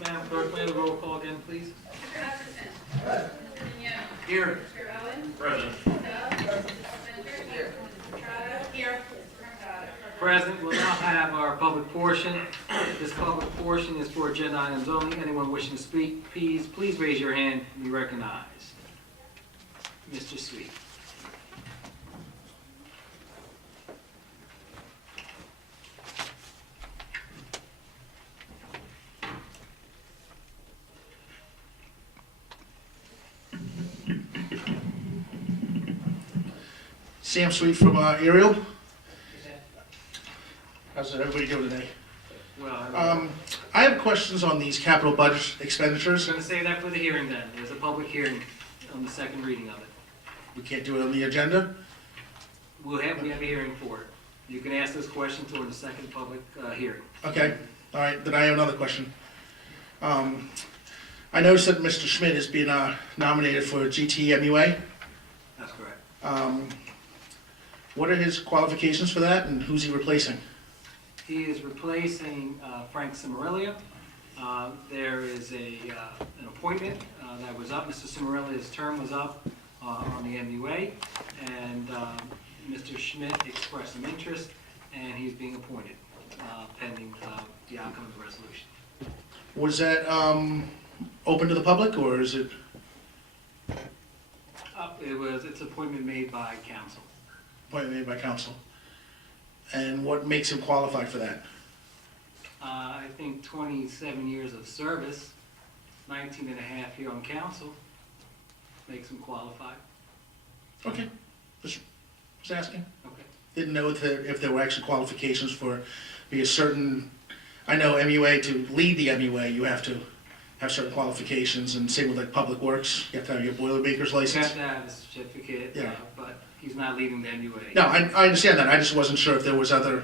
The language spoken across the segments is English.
Madam Clerk, may I have a roll call again, please? Mr. Hutchison. Mr. Vigneault. Here. Mr. Owen. Present. Mr. Winters. Here. Mr. Trotta. Here. Mr. Mercado. Present, we'll now have our public portion. This public portion is for agenda items only. Anyone wishing to speak, please raise your hand and be recognized. Mr. Sweet. Sam Sweet from Ariel. How's everybody doing today? Well, I have questions on these capital budget I'm expenditures. going to say that for the hearing then. There's a public hearing on the second reading of it. We can't do it on the agenda. We have a hearing for it. You can ask those questions during the second public hearing. Okay, all right, then I have another question. I noticed that Mr. Schmidt is being nominated for GTMUA. That's correct. What are his qualifications for that, and who's he replacing? He is replacing Frank Cimarelli. There is an appointment that was up. Mr. Cimarelli's term was up on the MUA, and Mr. Schmidt expressed some interest, and he's being appointed pending the outcome of the resolution. Was that open to the public, or is it? It's appointment made by council. Appointment made by council? And what makes him qualified for that? I think 27 years of service, 19 and a half here on council, makes him qualified. Okay, just asking. Okay. Didn't know if there were actually qualifications for be a certain, I know MUA, to lead the MUA, you have to have certain qualifications, and same with like Public Works, you have to have your Boilermaker's You license. have to have a certificate, Yeah. but he's not leading the MUA. No, I understand that, I just wasn't sure if there was other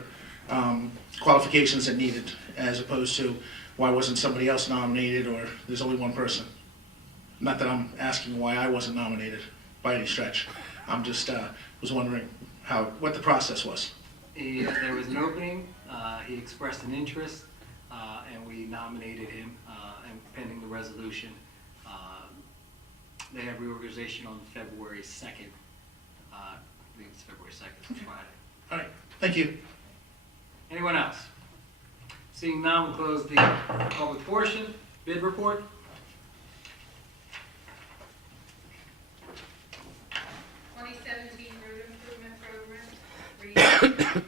qualifications that needed, as opposed to why wasn't somebody else nominated, or there's only one person. Not that I'm asking why I wasn't nominated, by any stretch. I'm just, was wondering what the process was. There was an opening, he expressed an interest, and we nominated him, and pending the resolution. They have reorganization on February 2nd. I believe it's February 2nd, it's Friday. All right, thank you. Anyone else? Seeing none, we'll close the public portion. Bid report? Road Improvement Program.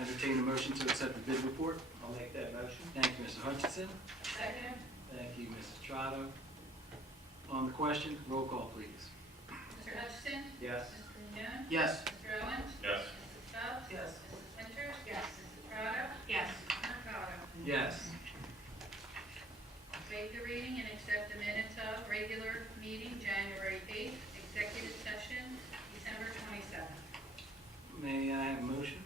Entertain a motion to accept the bid report. I'll make that motion. Thank you, Mr. Hutchinson. Second. Thank you, Mrs. Trotta. On the question, roll call, please. Mr. Hutchison. Yes. Mr. Vigneault. Yes. Mr. Owens. Yes. Mrs. Stubbs. Yes. Mrs. Winters. Yes. Mrs. Trotta. Yes. Mr. Mercado. Yes. Waive the reading and accept the minutes of regular meeting, January 8th, executive session, December 27th. May I have a motion?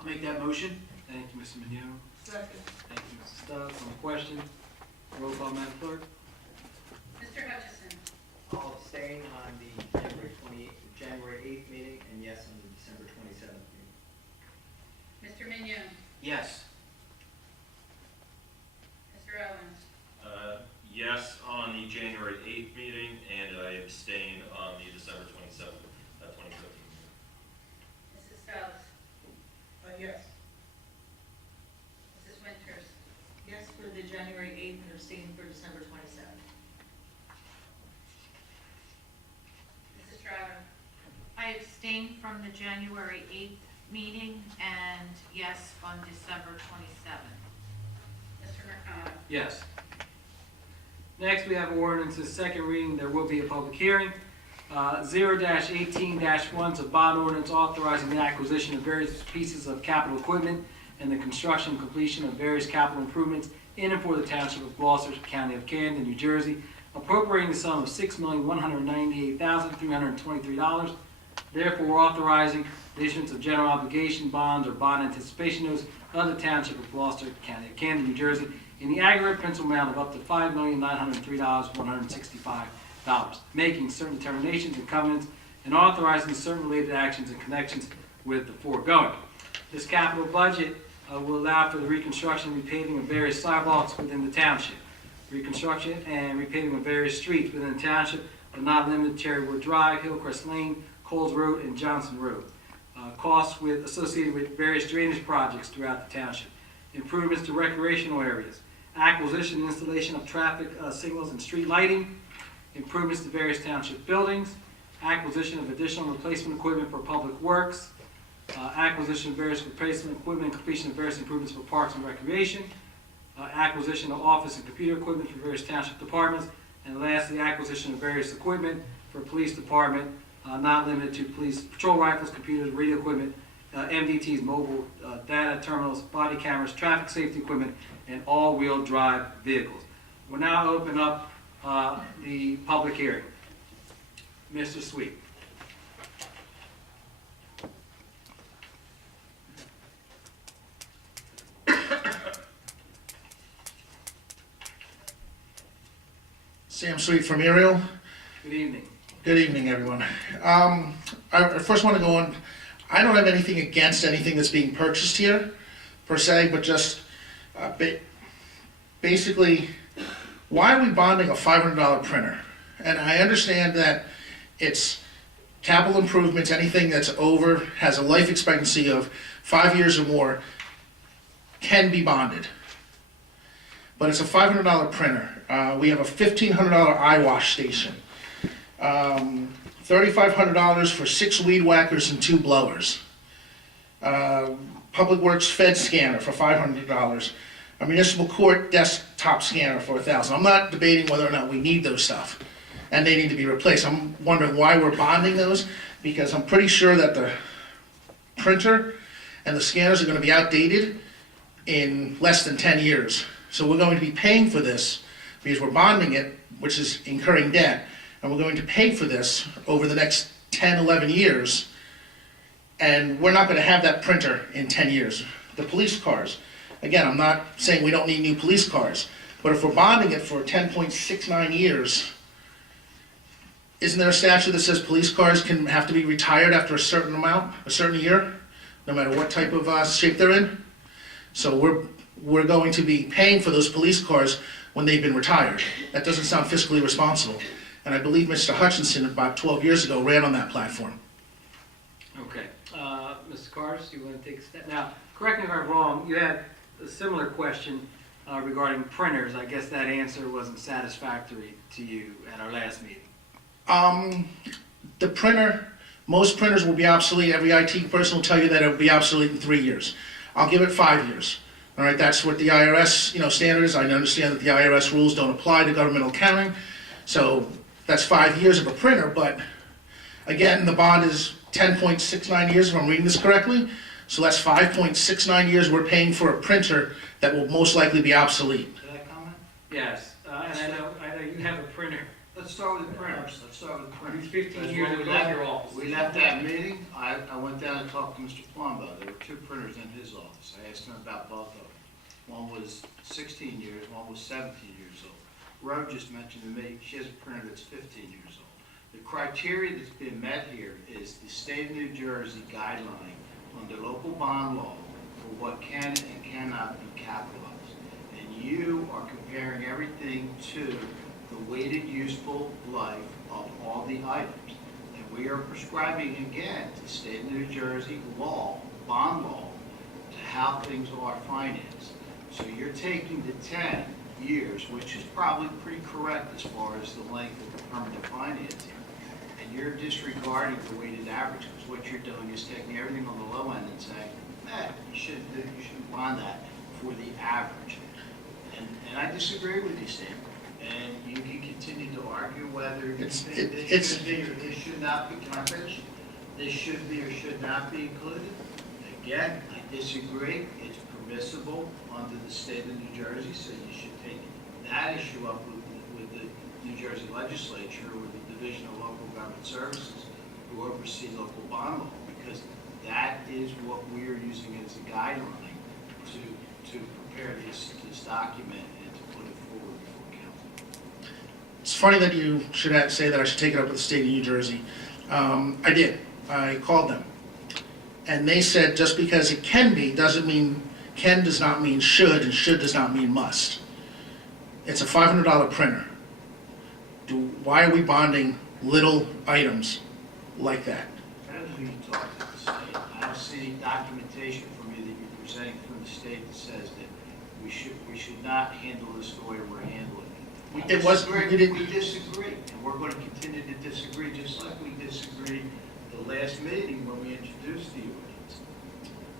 I'll make that motion. Thank you, Mr. Mignone. Second. Thank you, Mrs. Stubbs. On the question, roll call, Madam Clerk. Mr. Hutchison. I'll abstain on the January 8th meeting, and yes on the December 27th meeting. Mr. Mignon. Yes. Mr. Owens. Yes on the January 8th meeting, and I abstain on the December 27th, 2015 meeting. Mrs. Stubbs. Yes. Mrs. Winters. Yes for the January 8th and abstain for December 27th. Mrs. Trotta. I abstain from the January 8th meeting and yes on December 27th. Mr. Mercado. Yes. Next, we have ordinance's second reading. There will be a public hearing. 0-18-1 is a bond ordinance authorizing the acquisition of various pieces of capital equipment and the construction and completion of various capital improvements in and for the Township of Gloucester, County of Camden, New Jersey, appropriating the sum of $6,198,323. Therefore, authorizing the issuance of general obligation bonds or bond anticipation notes of the Township of Gloucester, County of Camden, New Jersey, in the aggregate principal amount of up to $5,903,165, making certain determinations and covenants, and authorizing certain related actions in connections with the foregoing. This capital budget will allow for the reconstruction and repaving of various sidewalks within the township, reconstruction and repaving of various streets within the township, but not limited to Cherrywood Drive, Hillcrest Lane, Coles Road, and Johnson Road. Costs associated with various drainage projects throughout the township, improvements to recreational areas, acquisition and installation of traffic signals and street lighting, improvements to various township buildings, acquisition of additional replacement equipment for public works, acquisition of various replacement equipment, and completion of various improvements for parks and recreation, acquisition of office and computer equipment for various township departments, and lastly, acquisition of various equipment for police department, not limited to police patrol rifles, computers, radio equipment, MDTs, mobile data terminals, body cameras, traffic safety equipment, and all-wheel drive vehicles. We'll now open up the public hearing. Mr. Sweet. Sam Sweet from Ariel. Good evening. Good evening, everyone. I first want to go on, I don't have anything against anything that's being purchased here, per se, but just basically, why are we bonding a $500 printer? And I understand that it's capital improvements, anything that's over, has a life expectancy of 5 years or more, can be bonded. But it's a $500 printer. We have a $1,500 eye wash station. $3,500 for 6 weed whackers and 2 blowers. Public Works Fed scanner for $500. A municipal court desktop scanner for $1,000. I'm not debating whether or not we need those stuff, and they need to be replaced. I'm wondering why we're bonding those, because I'm pretty sure that the printer and the scanners are going to be outdated in less than 10 years. So we're going to be paying for this because we're bonding it, which is incurring debt, and we're going to pay for this over the next 10, 11 years, and we're not going to have that printer in 10 years. The police cars, again, I'm not saying we don't need new police cars, but if we're bonding it for 10.69 years, isn't there a statute that says police cars can have to be retired after a certain amount, a certain year, no matter what type of shape they're in? So we're going to be paying for those police cars when they've been retired. That doesn't sound fiscally responsible. And I believe Mr. Hutchinson, about 12 years ago, ran on that platform. Okay. Mr. Cars, you want to take a step? Now, correct me if I'm wrong, you had a similar question regarding printers. I guess that answer wasn't satisfactory to you at our last meeting. The printer, most printers will be obsolete. Every IT person will tell you that it will be obsolete in 3 years. I'll give it 5 years. All right, that's what the IRS, standard is. I understand that the IRS rules don't apply to governmental accounting, so that's 5 years of a printer. But again, the bond is 10.69 years, if I'm reading this correctly. So that's 5.69 years we're paying for a printer that will most likely be obsolete. Did I comment? Yes. And I know you have a printer. Let's start with the printers. Let's start with the printers. It's 15 Because years when it we was in left- your office. We left that meeting, I went down and talked to Mr. Palumbo. There were 2 printers in his office. I asked him about both of them. One was 16 years, one was 17 years old. Rose just mentioned to me, she has a printer that's 15 years old. The criteria that's been met here is the state of New Jersey guideline under local bond law for what can and cannot be capitalized. And you are comparing everything to the weighted useful life of all the items. And we are prescribing again to state of New Jersey law, bond law, to how things are financed. So you're taking the 10 years, which is probably pretty correct as far as the length of the permanent financing, and you're disregarding the weighted average, because what you're doing is taking everything on the low end and saying, you shouldn't bond that for the average. And I disagree with you, Stan. And you can continue to argue whether you think this should be or this should not be. Can I finish? This should be or should not be included. Again, I disagree. It's permissible under the state of New Jersey, so you should take that issue up with the New Jersey legislature, with the Division of Local Government Services, who oversee local bond law, because that is what we are using as a guideline to prepare this document and to put it forward before council. It's funny that you should say that I should take it up with the state of New Jersey. I did. I called them. And they said just because it can be doesn't mean, can does not mean should, and should does not mean must. It's a $500 printer. Why are we bonding little items like that? I don't know who you talk to the state. I don't see any documentation from you that you're presenting from the state that says that we should not handle this the way we're handling it. It was- you didn't- We disagree, and we're going to continue to disagree, just like we disagreed the last meeting when we introduced the ordinance.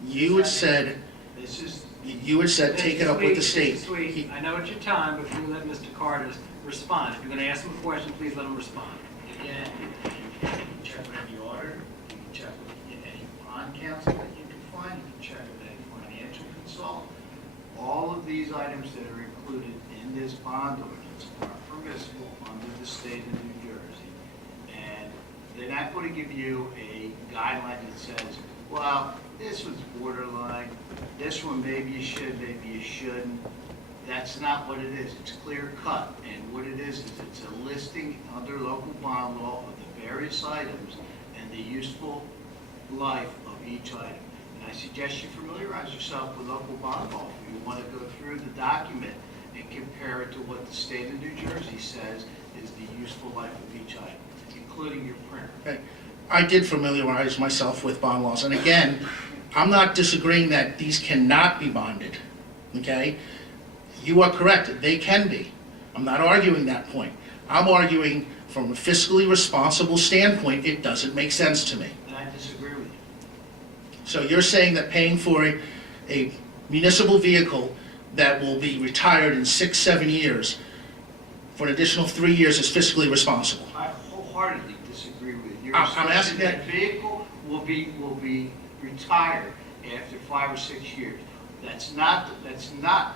You had said, This is, take it up with the Mr. state. Sweet, I know it's your time, but if you let Mr. Carter respond. If you're going to ask him a question, please let him respond. again, you can check with any auditor, you can check with any bond counsel that you can find, you can check with any financial consultant. All of these items that are included in this bond ordinance are permissible under the state of New Jersey. And they're not going to give you a guideline that says, well, this one's borderline, this one maybe you should, maybe you shouldn't. That's not what it is. It's clear cut. And what it is it's a listing under local bond law of the various items and the useful life of each item. And I suggest you familiarize yourself with local bond law if you want to go through the document and compare it to what the state of New Jersey says is the useful life of each item, including your printer. Okay. I did familiarize myself with bond laws, and again, I'm not disagreeing that these cannot be bonded, okay? You are correct, they can be. I'm not arguing that point. I'm arguing from a fiscally responsible standpoint, it doesn't make sense to me. And I disagree with you. So you're saying that paying for a municipal vehicle that will be retired in 6-7 years for an additional 3 years is fiscally responsible? I wholeheartedly disagree with you. I'm asking That vehicle will be retired after 5 or 6 years. That's not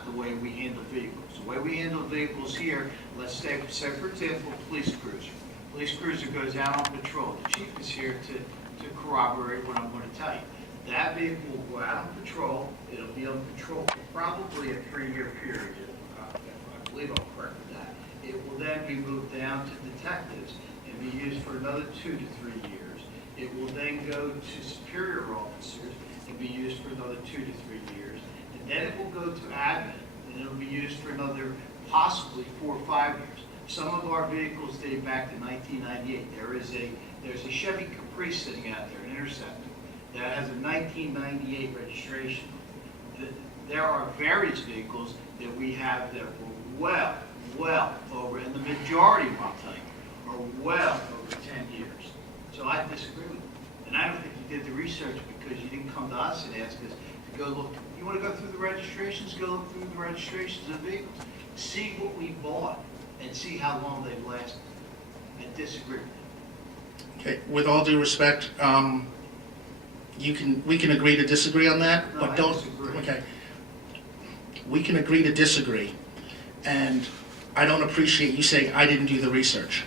the way we handle vehicles. The way we handle vehicles here, let's say for example, police cruiser. Police cruiser goes out on patrol. The chief is here to corroborate what I'm going to tell you. That vehicle will go out on patrol. It'll be on patrol for probably a 3-year period. I believe I'm correct with that. It will then be moved down to detectives and be used for another 2 to 3 years. It will then go to superior officers and be used for another 2 to 3 years. And then it will go to admin, and it'll be used for another possibly 4 or 5 years. Some of our vehicles date back to 1998. There's a Chevy Caprice sitting out there, an Interceptor, that has a 1998 registration. There are various vehicles that we have that were well over, and the majority of them, I'll tell you, are well over 10 years. So I disagree with you. And I don't think you did the research because you didn't come to us and ask us to go look. You want to go through the registrations? Go look through the registrations of vehicles. See what we bought and see how long they've lasted. I disagree with you. Okay, with all due respect, we can agree to disagree on that, No, but I don't. disagree. Okay. We can agree to disagree, and I don't appreciate you saying I didn't do the research.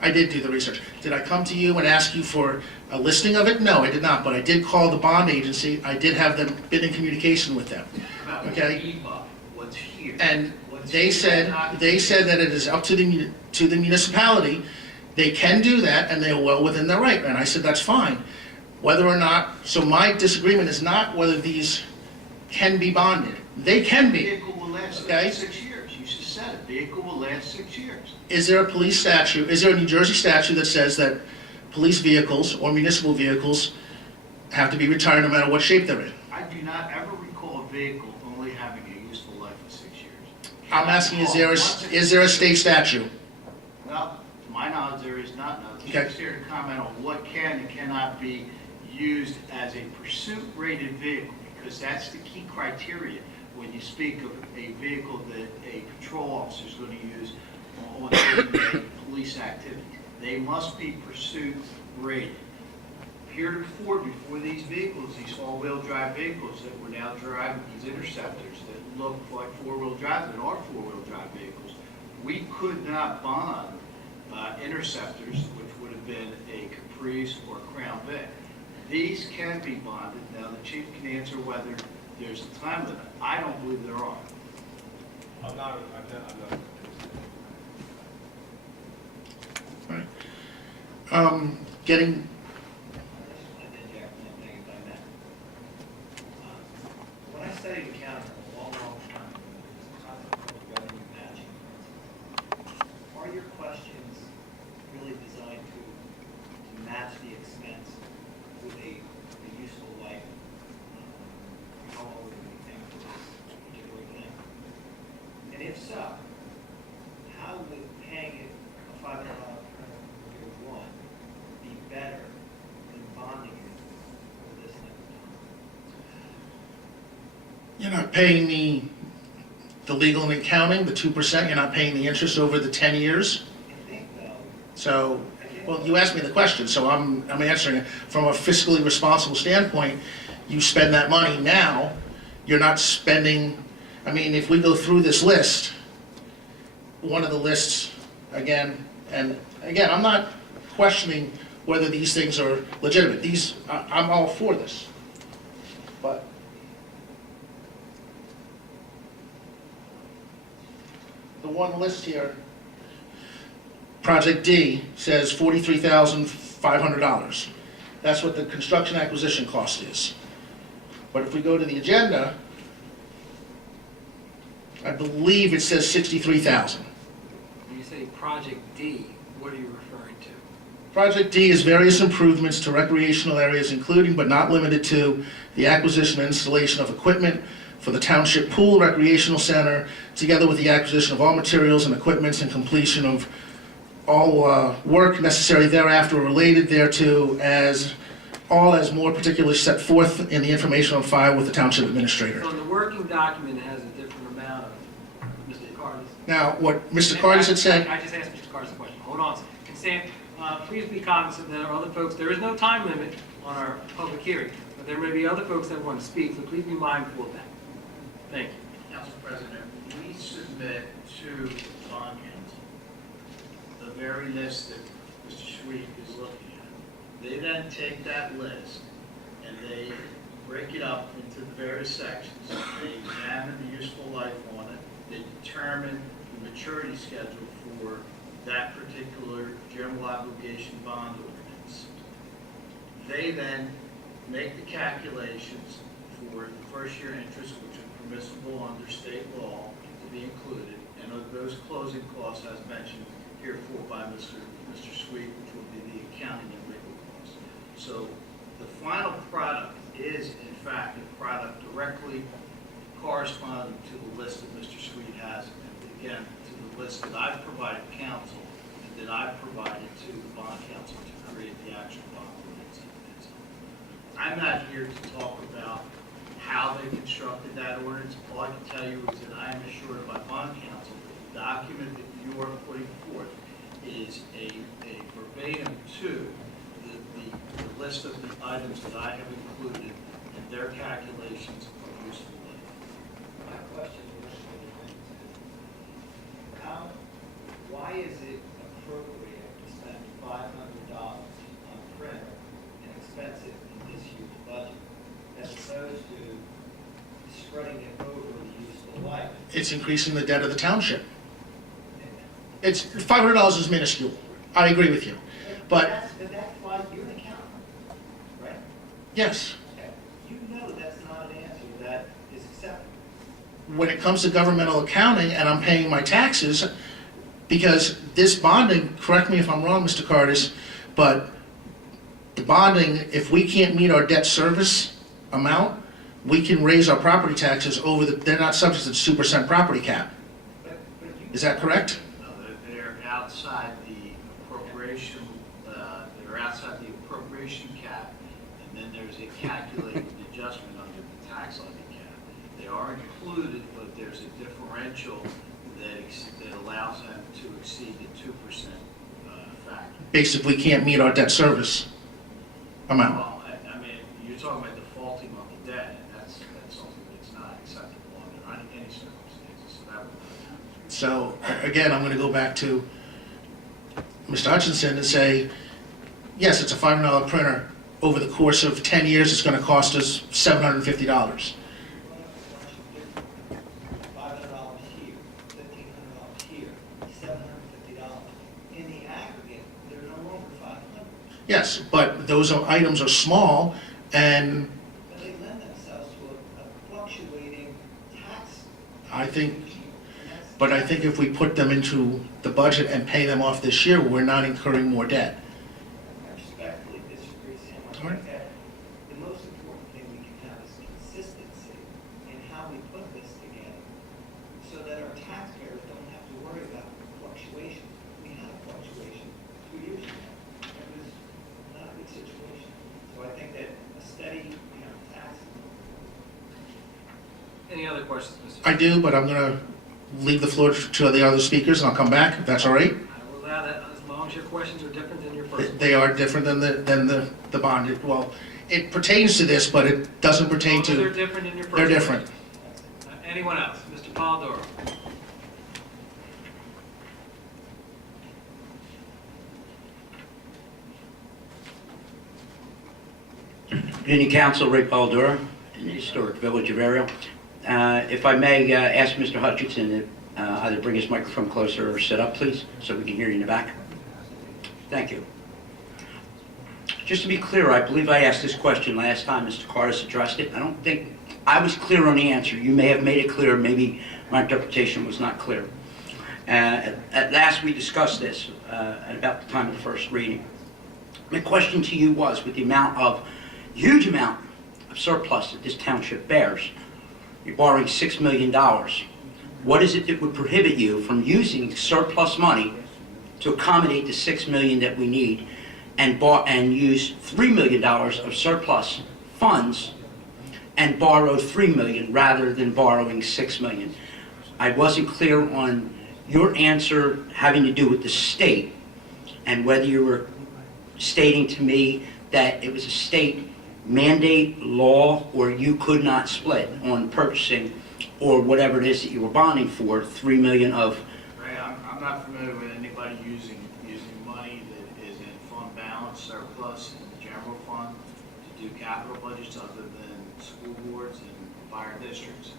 I did do the research. Did I come to you and ask you for a listing of it? No, I did not, but I did call the bond agency. I did have them, been in communication with them. About Okay. what we bought, what's here. And What's they here, said not- that it is up to the municipality. They can do that, and they're well within their right. And I said, that's fine. Whether or not, so my disagreement is not whether these can be bonded. They can The be. vehicle will last Okay. 6 years. You just said it. Vehicle will last 6 years. Is there a police statute, is there a New Jersey statute that says that police vehicles or municipal vehicles have to be retired no matter what shape they're in? I do not ever recall a vehicle only having a useful life of 6 years. I'm asking, is there a state statute? Well, to my knowledge, there is not. Now, Okay. just here to comment on what can and cannot be used as a pursuit-rated vehicle, because that's the key criteria when you speak of a vehicle that a patrol officer is going to use on day-to-day police activities. They must be pursuit-rated. heretofore, before these vehicles, these all-wheel drive vehicles that we're now driving, these interceptors that look like four-wheel drive, that are four-wheel drive vehicles, we could not bond interceptors, which would have been a Caprice or Crown Vic. These can be bonded. Now, the chief can answer whether there's a time limit. I don't believe there are. I'm not. Getting, When I studied accounting a long, long time ago, there's a concept called revenue matching principle. Are your questions really designed to match the expense with a useful life? How long would we think for this particular thing? And if so, how would paying it a $500 premium in year one be better than bonding it over this length of time? you're not paying the legal and accounting, the 2%, you're not paying the interest over the 10 years. I think though, So, well, you asked me the question, so I'm answering it. From a fiscally responsible standpoint, you spend that money now, you're not spending, I mean, if we go through this list, one of the lists, again, and again, I'm not questioning whether these things are legitimate. I'm all for this. But the one list here, Project D, says $43,500. That's what the construction acquisition cost is. But if we go to the agenda, I believe it says $63,000. When you say Project D, what are you referring to? Project D is various improvements to recreational areas, including but not limited to the acquisition and installation of equipment for the Township Pool Recreational Center, together with the acquisition of all materials and equipments and completion of all work necessary thereafter related thereto, as more particularly set forth in the information on file with the Township Administrator. So the working document has a different amount of, Mr. Cardis. Now, what Mr. Cardis had said, I just asked Mr. Cardis a question. Hold on a second. And Sam, please be cognizant that there are other folks, there is no time limit on our public hearing, but there may be other folks that want to speak, so please be mindful of that. Thank you. Council President, we submit to bond council the very list that Mr. Sweet is looking at. They then take that list and they break it up into the various sections. They examine the useful life on it. They determine the maturity schedule for that particular general obligation bond ordinance. They then make the calculations for the first year interest, which is permissible under state law to be included, and of those closing costs, as mentioned heretofore by Mr. Sweet, which will be the accounting and legal costs. So the final product is, in fact, a product directly corresponding to the list that Mr. Sweet has, and again, to the list that I've provided council and that I've provided to the bond council to create the actual bond ordinance. I'm not here to talk about how they constructed that ordinance. All I can tell you is that I am assured by bond counsel that the document that you are putting forth is a verbatim to the list of the items that I have included in their calculations of useful life. my question is, why is it appropriate to spend $500 on printer and expensive in this year's budget, as opposed to spreading it over the useful life? it's increasing the debt of the township. It's, $500 is minuscule. I agree with you. But, That's why you're an accountant, right? yes, Okay. You know that's not an answer that is acceptable. when it comes to governmental accounting and I'm paying my taxes, because this bonding, correct me if I'm wrong, Mr. Cardis, but the bonding, if we can't meet our debt service amount, we can raise our property taxes over they're not subject to the 2% property cap. But you. Is that correct? No, they're outside the appropriation, they're outside the appropriation cap, and then there's a calculated adjustment under the tax levy cap. They are included, but there's a differential that allows them to exceed the 2% factor. Basically, we can't meet our debt service. amount. Well, I mean, you're talking about defaulting on the debt, and that's something that's not acceptable under any circumstances, so that would not happen. So, again, I'm gonna go back to Mr. Hutchinson and say, yes, it's a $500 printer. Over the course of 10 years, it's gonna cost us $750. $500 here, $1,500 here, $750. In the aggregate, they're no longer 500, Yes, but those items are small, and but they lend themselves to a fluctuating tax. I think, regime, and that's- but I think if we put them into the budget and pay them off this year, we're not incurring more debt. I respectfully disagree, Sam. I All right. think that the most important thing we can have is consistency in how we put this together, so that our taxpayers don't have to worry about fluctuations. We had a fluctuation 2 years ago. It was not a good situation. So I think that a steady, tax. Any other questions, Mr.? I do, but I'm gonna leave the floor to the other speakers, and I'll come back, if that's all right. I will allow that as long as your questions are different than your first one. They are different than the bond. Well, it pertains to this, but it doesn't pertain They're to, different than your first they're one. different. Anyone else? Mr. Polidoro? Good evening, Council. Ray Baldura in the historic village of Ariel. If I may ask Mr. Hutchinson to either bring his microphone closer or sit up, please, so we can hear you in the back. Thank you. Just to be clear, I believe I asked this question last time Mr. Cardis addressed it. I don't think I was clear on the answer. You may have made it clear. Maybe my interpretation was not clear. At last, we discussed this at about the time of the first reading. My question to you was, with the huge amount of surplus that this township bears, you're borrowing $6 million. What is it that would prohibit you from using surplus money to accommodate the $6 million that we need and use $3 million of surplus funds and borrow $3 million rather than borrowing $6 million? I wasn't clear on your answer having to do with the state and whether you were stating to me that it was a state mandate law or you could not split on purchasing or whatever it is that you were bonding for, $3 million of. Right, I'm not familiar with anybody using money that is in fund balance surplus in the general fund to do capital budgets other than school boards and fire districts.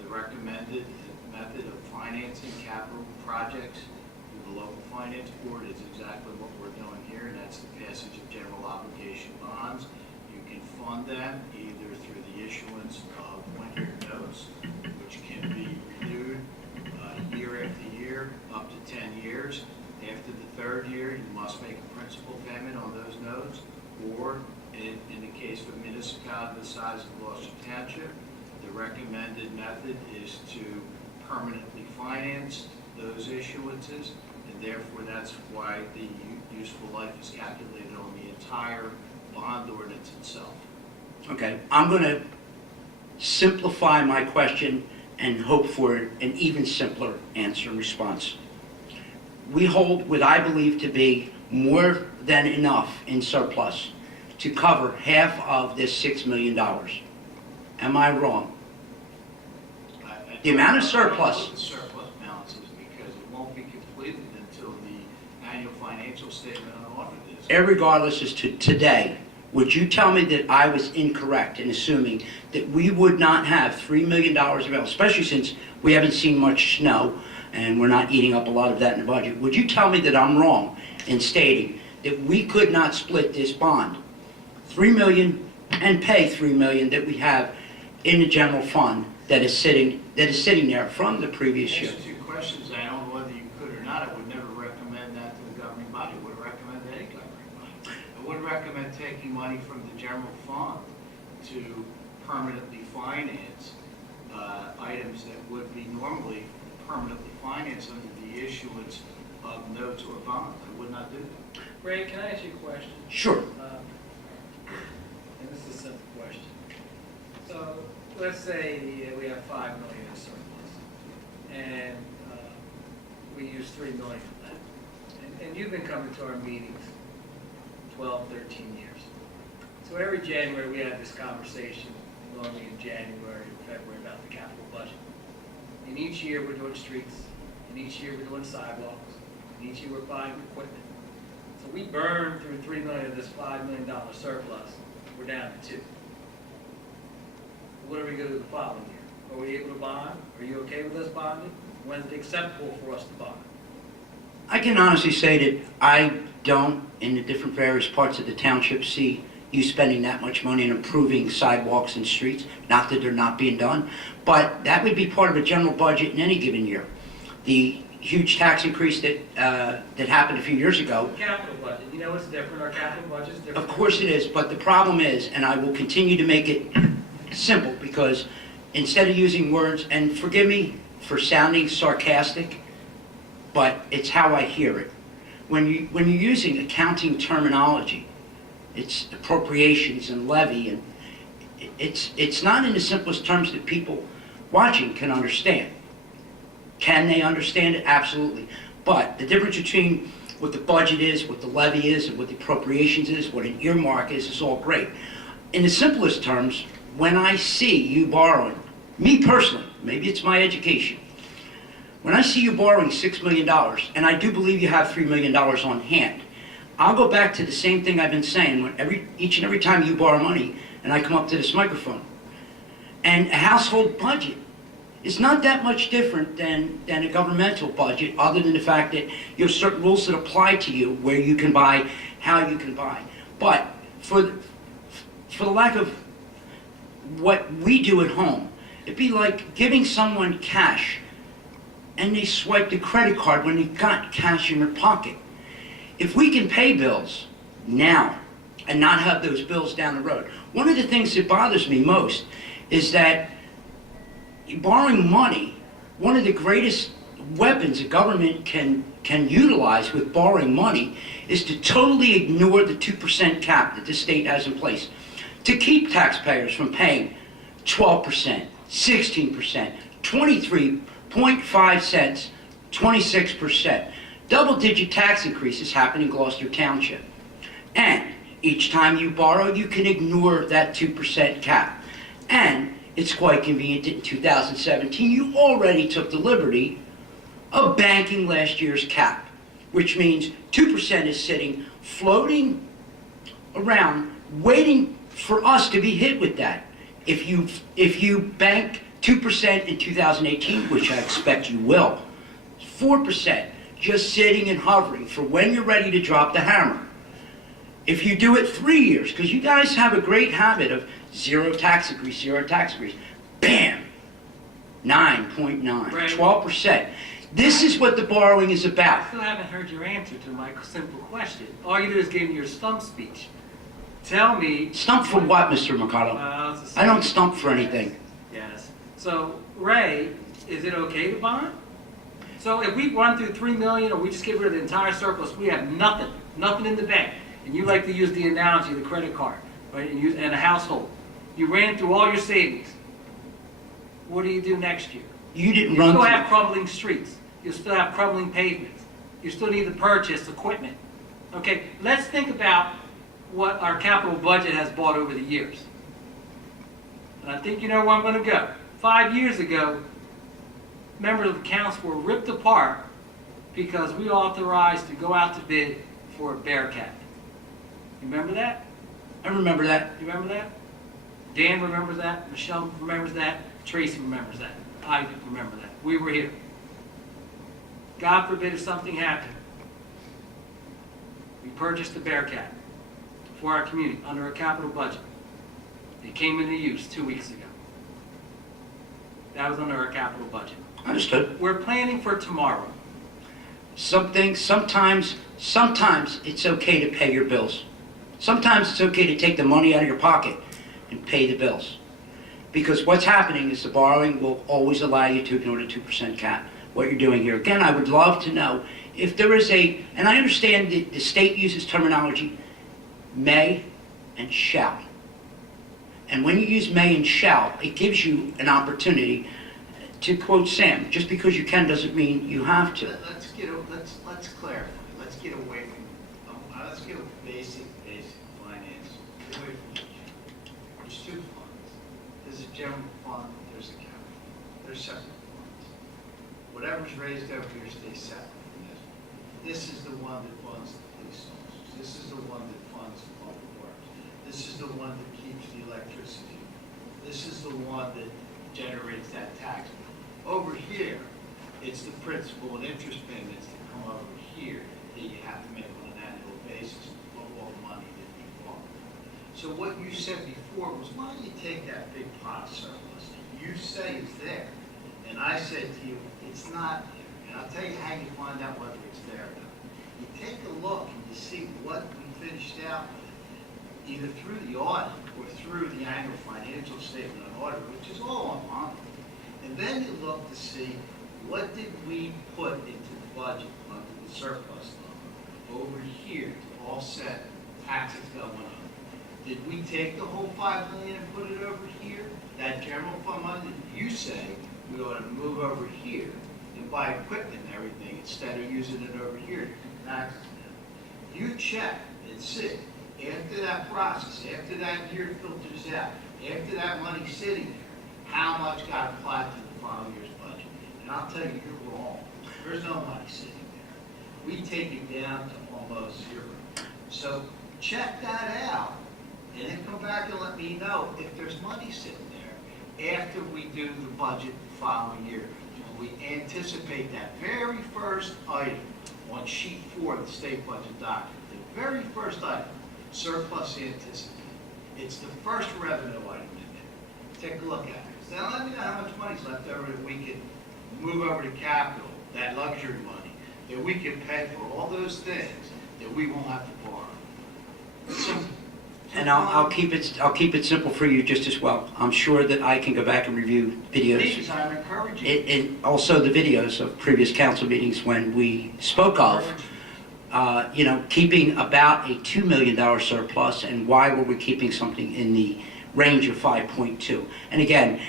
The recommended method of financing capital projects through the local finance board is exactly what we're doing here, and that's the passage of general obligation bonds. You can fund them either through the issuance of one-year notes, which can be renewed year after year, up to 10 years. After the third year, you must make a principal payment on those notes, or in the case of a municipality the size of Gloucester Township, the recommended method is to permanently finance those issuances, and therefore that's why the useful life is calculated on the entire bond ordinance itself. Okay, I'm going to simplify my question and hope for an even simpler answer and response. We hold what I believe to be more than enough in surplus to cover half of this $6 million. Am I wrong? The amount of surplus. I don't know what the surplus balance is because it won't be completed until the annual financial statement on audit is. Irregardless as to today, would you tell me that I was incorrect in assuming that we would not have $3 million available, especially since we haven't seen much snow and we're not eating up a lot of that in the budget? Would you tell me that I'm wrong in stating that we could not split this bond, $3 million, and pay $3 million that we have in the general fund that is sitting there from the previous year? Answer to your questions, I don't know whether you could or not. I would never recommend that to the governing body. I would recommend to any governing body. I would recommend taking money from the general fund to permanently finance items that would be normally permanently financed under the issuance of notes or bonds. I would not do that. Ray, can I ask you a question? Sure. And this is a simple question. So, let's say we have $5 million in surplus, and we use $3 million of that. And you've been coming to our meetings 12, 13 years. So every January, we have this conversation, normally in January and February, about the capital budget. And each year, we're doing streets, and each year, we're doing sidewalks, and each year, we're buying equipment. So we burned through $3 million of this $5 million surplus. We're down to 2. What are we going to do the following year? Are we able to bond? Are you okay with us bonding? When is it acceptable for us to bond? I can honestly say that I don't, in the different various parts of the township, see you spending that much money on improving sidewalks and streets. Not that they're not being done, but that would be part of a general budget in any given year. The huge tax increase that happened a few years ago. Capital budget, you know it's different, our capital budget is different. Of course it is, but the problem is, and I will continue to make it simple, because instead of using words, and forgive me for sounding sarcastic, but it's how I hear it. When you're using accounting terminology, it's appropriations and levy, and it's not in the simplest terms that people watching can understand. Can they understand it? Absolutely. But the difference between what the budget is, what the levy is, and what the appropriations is, what an earmark is all great. In the simplest terms, when I see you borrowing, me personally, maybe it's my education, when I see you borrowing $6 million, and I do believe you have $3 million on hand, I'll go back to the same thing I've been saying each and every time you borrow money, and I come up to this microphone. And a household budget is not that much different than a governmental budget, other than the fact that you have certain rules that apply to you, where you can buy, how you can buy. But for the lack of what we do at home, it'd be like giving someone cash and they swipe the credit card when they've got cash in their pocket. If we can pay bills now and not have those bills down the road, one of the things that bothers me most is that borrowing money, one of the greatest weapons a government can utilize with borrowing money is to totally ignore the 2% cap that the state has in place, to keep taxpayers from paying 12%, 16%, 23.5 cents, 26%. Double-digit tax increases happen in Gloucester Township. And each time you borrow, you can ignore that 2% cap. And it's quite convenient that in 2017, you already took the liberty of banking last year's cap, which means 2% is sitting, floating around, waiting for us to be hit with that. If you bank 2% in 2018, which I expect you will, 4% just sitting and hovering for when you're ready to drop the hammer. If you do it 3 years, because you guys have a great habit of zero tax increase, bam, 9.9, Right. 12%. This is what the borrowing is I about. still haven't heard your answer to my simple question. All you did is give me your stump speech. Tell me. Stump for what, Mr. Mercado? Well, it's the I don't same. stump for anything. Yes. So, Ray, is it okay to bond? So if we run through $3 million, or we just get rid of the entire surplus, we have nothing in the bank. And you like to use the analogy of the credit card, right? And a household. You ran through all your savings. What do you do next year? You didn't You run still through... have crumbling streets. You still have crumbling pavements. You still need to purchase equipment. Okay, let's think about what our capital budget has bought over the years. And I think you know where I'm going to go. 5 years ago, members of the council were ripped apart because we authorized to go out to bid for a Bearcat. You remember that? I remember that. You remember that? Dan remembers that. Michelle remembers that. Tracy remembers that. I remember that. We were here. God forbid if something happened. We purchased the Bearcat for our community under a capital budget. It came into use 2 weeks ago. That was under our capital budget. Understood. We're planning for tomorrow. Sometimes it's okay to pay your bills. Sometimes it's okay to take the money out of your pocket and pay the bills. Because what's happening is the borrowing will always allow you to ignore the 2% cap. What you're doing here. Again, I would love to know if there is and I understand that the state uses terminology may and shall. And when you use may and shall, it gives you an opportunity to quote Sam, just because you can doesn't mean you have to. Let's clarify. Let's get away from, let's get basic general fund, there's the capital. They're separate funds. Whatever's raised over here stays separate from this. This is the one that funds the police officers. This is the one that funds the public works. This is the one that keeps the electricity. This is the one that generates that tax. Over here, it's the principal and interest payments that come over here that you have to make on an annual basis for all the money that you borrow. So what you said before was, why don't you take that big pot of surplus that you say is there? And I said to you, it's not there. And I'll tell you how you find out whether it's there or not. You take a look and you see what we finished out with, either through the audit or through the annual financial statement on audit, which is all online. And then you look to see what did we put into the budget under the surplus number over here to offset taxes going up. Did we take the whole $5 million and put it over here? That general fund money that you say we ought to move over here and buy equipment and everything instead of using it over here to do taxes now. You check and see, after that process, after that year filters out, after that money's sitting there, how much got applied to the following year's budget. And I'll tell you, you're wrong. There's no money sitting there. We take it down to almost zero. So check that out and then come back and let me know if there's money sitting there after we do the budget the following year. When we anticipate that very first item on sheet 4 of the state budget document, the very first item, surplus anticipated. It's the first revenue item in there. Take a look at it. Now let me know how much money's left over that we can move over to capital, that luxury money, that we can pay for all those things that we won't have to borrow. Simple. And I'll keep it simple for you just as well. I'm sure that I can go back and review videos. Please, I'm encouraging you. And also the videos of previous council meetings when we spoke of, keeping about a $2 million surplus, and why were we keeping something in the range of 5.2? And again,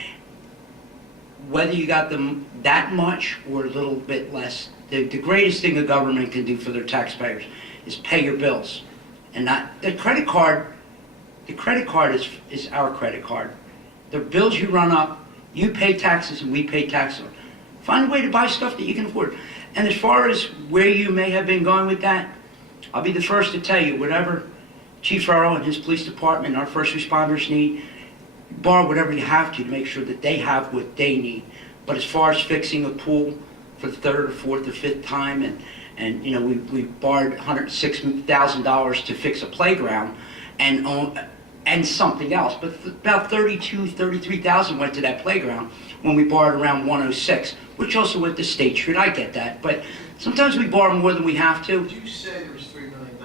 whether you got them that much or a little bit less, the greatest thing a government can do for their taxpayers is pay your bills. And not, the credit card is our credit card. The bills you run up, you pay taxes and we pay taxes. Find a way to buy stuff that you can afford. And as far as where you may have been going with that, I'll be the first to tell you, whatever Chief Farrell and his police department, our first responders need, borrow whatever you have to make sure that they have what they need. But as far as fixing a pool for the third or fourth or fifth time, and we borrowed $106,000 to fix a playground and something else, but about $33,000 went to that playground when we borrowed around $106, which also went to State Street. I get that, but sometimes we borrow more than we have to. Did you say there was $3 million?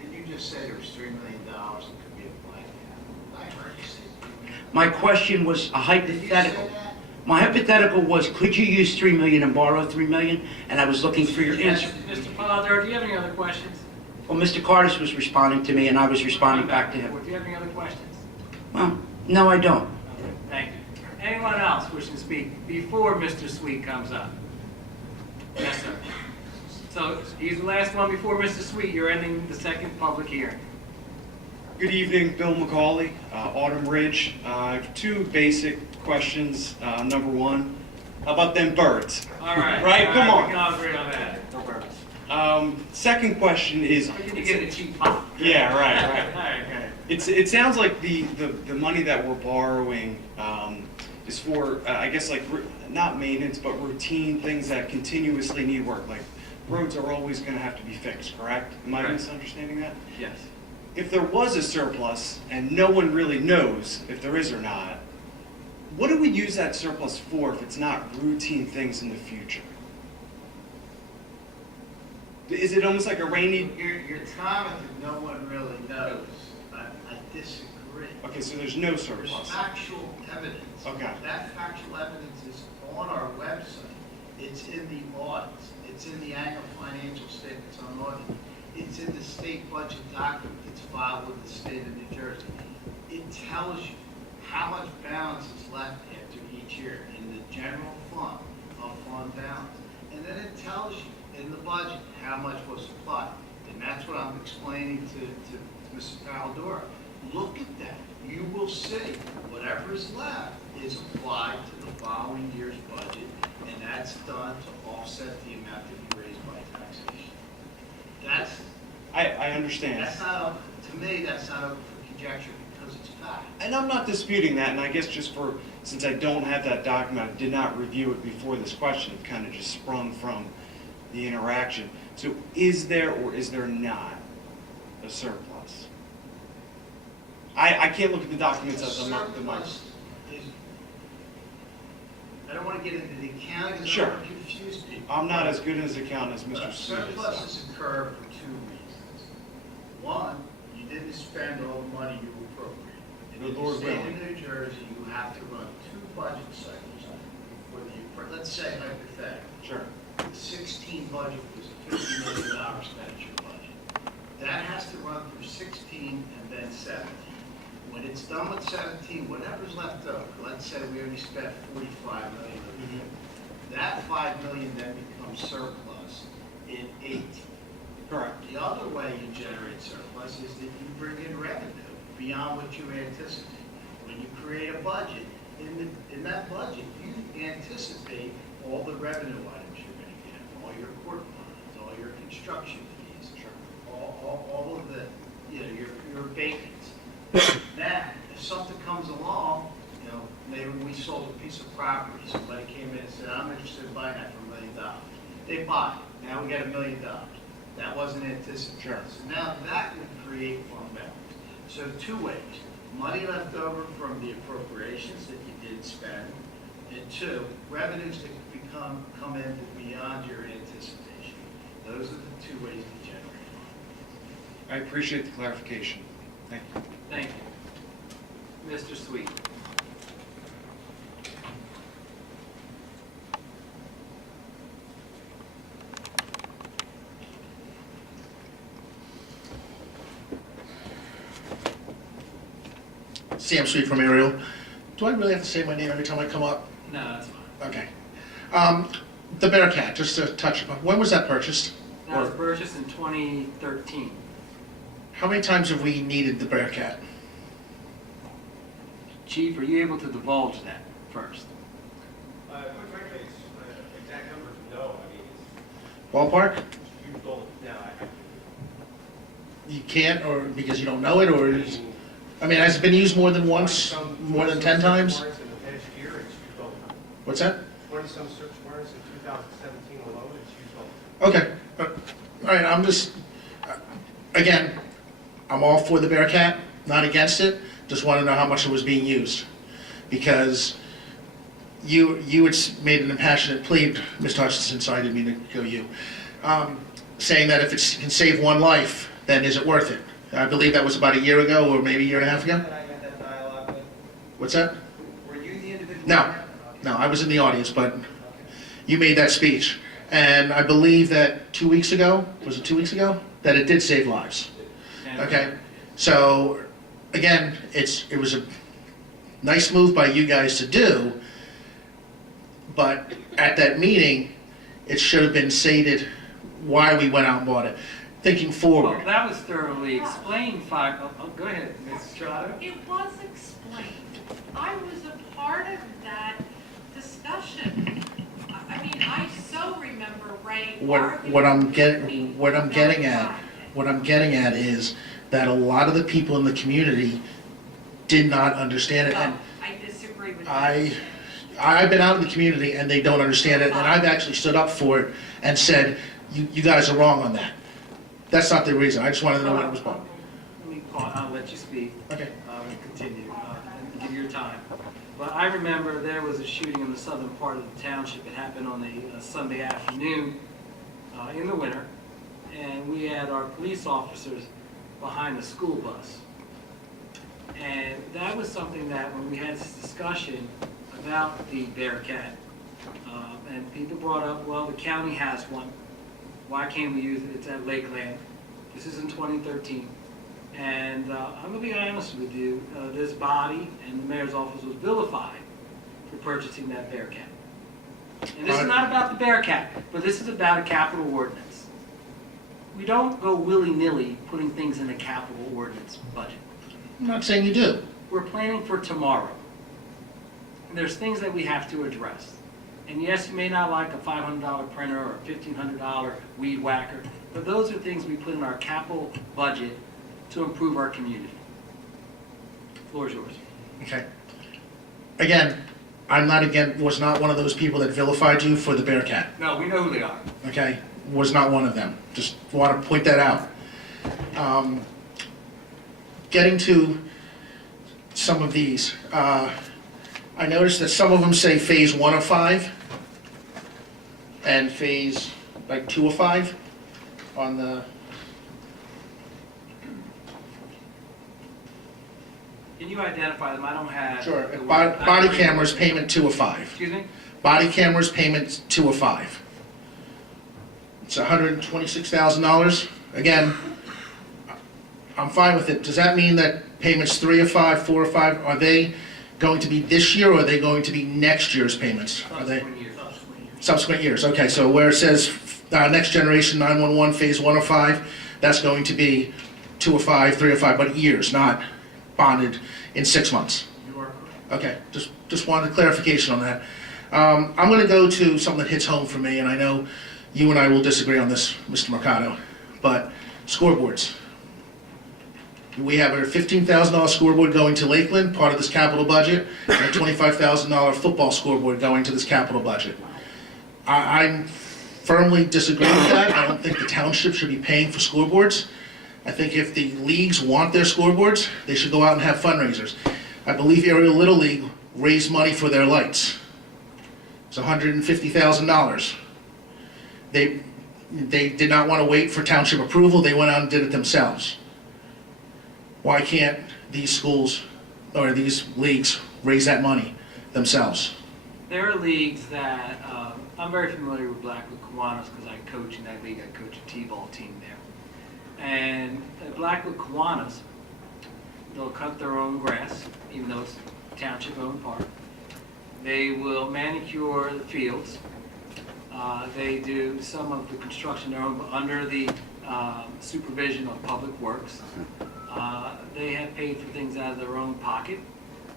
Did you just say there was $3 million that could be applied to? I heard you say $3 million. My question was a hypothetical. Did you say that? My hypothetical was, could you use $3 million and borrow $3 million? And I was looking for your answer. Mr. Polidoro, do you have any other questions? Well, Mr. Cardis was responding to me, and I was responding back to him. Do you have any other questions? Well, no, I don't. Okay, thank you. Anyone else wishing to speak before Mr. Sweet comes up? Yes, sir. So he's the last one before Mr. Sweet. You're ending the second public hearing. Good evening, Bill McCauley, Autumn Ridge. I have two basic questions. Number one, how about them birds? All right. Right, come on. We can all agree on that. No birds. Second question is... You're going to get a cheap pop. Yeah, right. All right, okay. It sounds like the money that we're borrowing is for, I guess, like, not maintenance, but routine things that continuously need work. Like, roads are always going to have to be fixed, correct? Am I Correct. misunderstanding that? Yes. If there was a surplus, and no one really knows if there is or not, what do we use that surplus for if it's not routine things in the future? Is it almost like a rainy... Your comment that no one really knows, I disagree. Okay, so there's no There's surplus. factual evidence. Okay. That factual evidence is on our website. It's in the audits. It's in the annual financial statements on audit. It's in the state budget document that's filed with the state of New Jersey. It tells you how much balance is left after each year in the general fund of fund balance. And then it tells you in the budget how much was applied. And that's what I'm explaining to Mrs. Polidoro. Look at that. You will see whatever is left is applied to the following year's budget, and that's done to offset the amount that you raise by taxation. That's, I understand. that's not up, to me, that's not up for conjecture because it's fact. And I'm not disputing that, and I guess just for, since I don't have that document, I did not review it before this question, it kind of just sprung from the interaction. So is there or is there not a surplus? I can't look at the documents as I'm not the Surplus is, I don't want to get into the accounting, because I Sure. don't want to confuse people. I'm not as good as accountant as Mr. But Smith is. surpluses occur for two reasons. One, you didn't spend all the money you appropriated. The In the Lord state willing. of New Jersey, you have to run 2 budget cycles for the, let's say hypothetically, Sure. the 16 budget was a $50 million expenditure budget. That has to run through 16 and then 17. When it's done with 17, whatever's left over, let's say we only spent $45 million of the year, that $5 million then becomes surplus in 18. Correct. The other way you generate surplus is that you bring in revenue beyond what you anticipate. When you create a budget, in that budget, you anticipate all the revenue items you're going to get, all your court funds, all your construction fees, all of the, your abatements. Now, if something comes along, maybe we sold a piece of property, somebody came in and said, I'm interested in buying that for $1 million. They buy it, now we got $1 million. That wasn't anticipated. Sure. So now that would create fund balance. So 2 ways, money left over from the appropriations that you did spend, and 2, revenues that come in beyond your anticipation. Those are the 2 ways to generate funds. I appreciate the clarification. Thank you. Thank you. Mr. Sweet. Sam Sweet from Ariel. Do I really have to say my name every time I come up? No, that's fine. Okay. The Bearcat, just to touch upon, when was that purchased? That was Or purchased in 2013. how many times have we needed the Bearcat? Chief, are you able to divulge that first? Quite frankly, exact numbers, no. I mean, Ballpark? you don't, now, You can't, or because you don't know it, or is, I mean, has it been used more than once, more than 10 times? In the past year, it's used all the time. What's that? 20-some search warrants in 2017 alone, it's used all the time. Okay, all right, I'm just, again, I'm all for the Bearcat, not against it, just want to know how much it was being used. Because you had made an impassionate plea, Mr. Hutchinson, sorry, I didn't mean to go you, saying that if it can save one life, then is it worth it? I believe that was about a year ago, or maybe a year and a half ago? That I had that dialogue with, What's that? were you the individual? No, no, I was in the audience, but you made that speech. And I believe that 2 weeks ago, was it 2 weeks ago? That it did save lives. Okay, so again, it was a nice move by you guys to do, but at that meeting, it should have been stated why we went out and bought it. Thinking Well, forward, that was thoroughly explained, go ahead, Ms. Trotter. It was explained. I was a part of that discussion. I mean, I so remember Ray arguing what I'm with getting, me what I'm getting about at, it. what I'm getting at is that a lot of the people in the community did not understand it, and No, I disagree with that. I've been out in the community and they don't understand it, and I've actually stood up for it and said, you guys are wrong on that. That's not the reason, I just wanted to know when it was bought. Let me pause, I'll let you speak. Okay. And continue, and give your time. But I remember there was a shooting in the southern part of the township. It happened on a Sunday afternoon in the winter, and we had our police officers behind the school bus. And that was something that when we had this discussion about the Bearcat, and people brought up, well, the county has one. Why can't we use it? It's at Lakeland. This is in 2013. And I'm going to be honest with you, this body and the mayor's office was vilified for purchasing that Bearcat. And this is not about the Bearcat, but this is about a capital ordinance. We don't go willy-nilly putting things in a capital ordinance budget. I'm not saying you do. We're planning for tomorrow. And there's things that we have to address. And yes, you may not like a $500 printer or a $1,500 weed whacker, but those are things we put in our capital budget to improve our community. Floor is yours. Okay. Again, was not one of those people that vilified you for the Bearcat, No, we know who they are. okay? Was not one of them. Just want to point that out. Getting to some of these, I noticed that some of them say phase 1 of 5 and phase like 2 of 5 on the, Can you identify them? I don't have. sure, the word- body cameras payment 2 of 5. Excuse me? Body cameras payment 2 of 5. It's $126,000. Again, I'm fine with it. Does that mean that payments 3 of 5, 4 of 5, are they going to be this year or are they going to be next year's payments? Are they Subsequent years. subsequent years? Okay, so where it says next generation 911 phase 1 of 5, that's going to be 2 of 5, 3 of 5, but years, not bonded in 6 months. You are correct. Okay, just wanted clarification on that. I'm going to go to something that hits home for me, and I know you and I will disagree on this, Mr. Mercado, but scoreboards. We have a $15,000 scoreboard going to Lakeland, part of this capital budget, and a $25,000 football scoreboard going to this capital budget. I firmly disagree with that. I don't think the township should be paying for scoreboards. I think if the leagues want their scoreboards, they should go out and have fundraisers. I believe Ariel Little League raised money for their lights. It's $150,000. They did not want to wait for township approval, they went out and did it themselves. Why can't these schools, or these leagues, raise that money themselves? There are leagues that, I'm very familiar with Blackwood Kiwanis because I coach in that league. I coach a T-ball team there. And at Blackwood Kiwanis, they'll cut their own grass, even though it's township-owned park. They will manicure the fields. They do some of the construction their own, under the supervision of Public Works. They have paid for things out of their own pocket.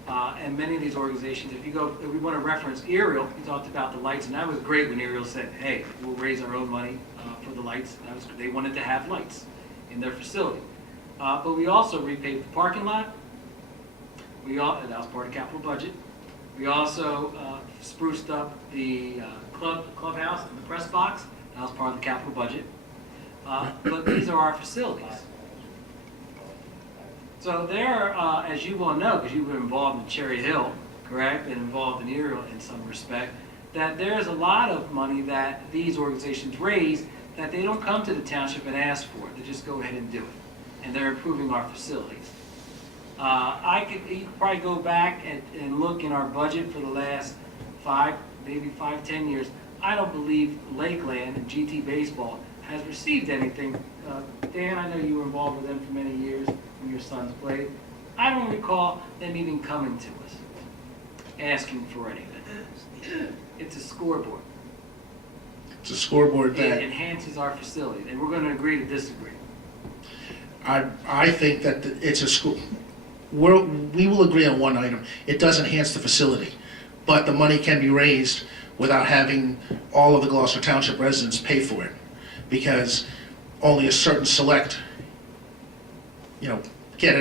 And many of these organizations, if we want to reference Ariel, he talked about the lights, and that was great when Ariel said, hey, we'll raise our own money for the lights. They wanted to have lights in their facility. But we also repaved the parking lot. That was part of capital budget. We also spruced up the clubhouse and the press box. That was part of the capital budget. But these are our facilities. So there, as you well know, because you were involved in Cherry Hill, correct, and involved in Ariel in some respect, that there's a lot of money that these organizations raise that they don't come to the township and ask for. They just go ahead and do it. And they're improving our facilities. You could probably go back and look in our budget for the last 10 years. I don't believe Lakeland and GT Baseball has received anything. Dan, I know you were involved with them for many years when your sons played. I don't recall them even coming to us, asking for anything. It's a scoreboard. It's a scoreboard that It enhances our facilities, and we're going to agree to disagree. I think that it's a school. We will agree on one item. It does enhance the facility, but the money can be raised without having all of the Gloucester Township residents pay for it, because only a certain select, get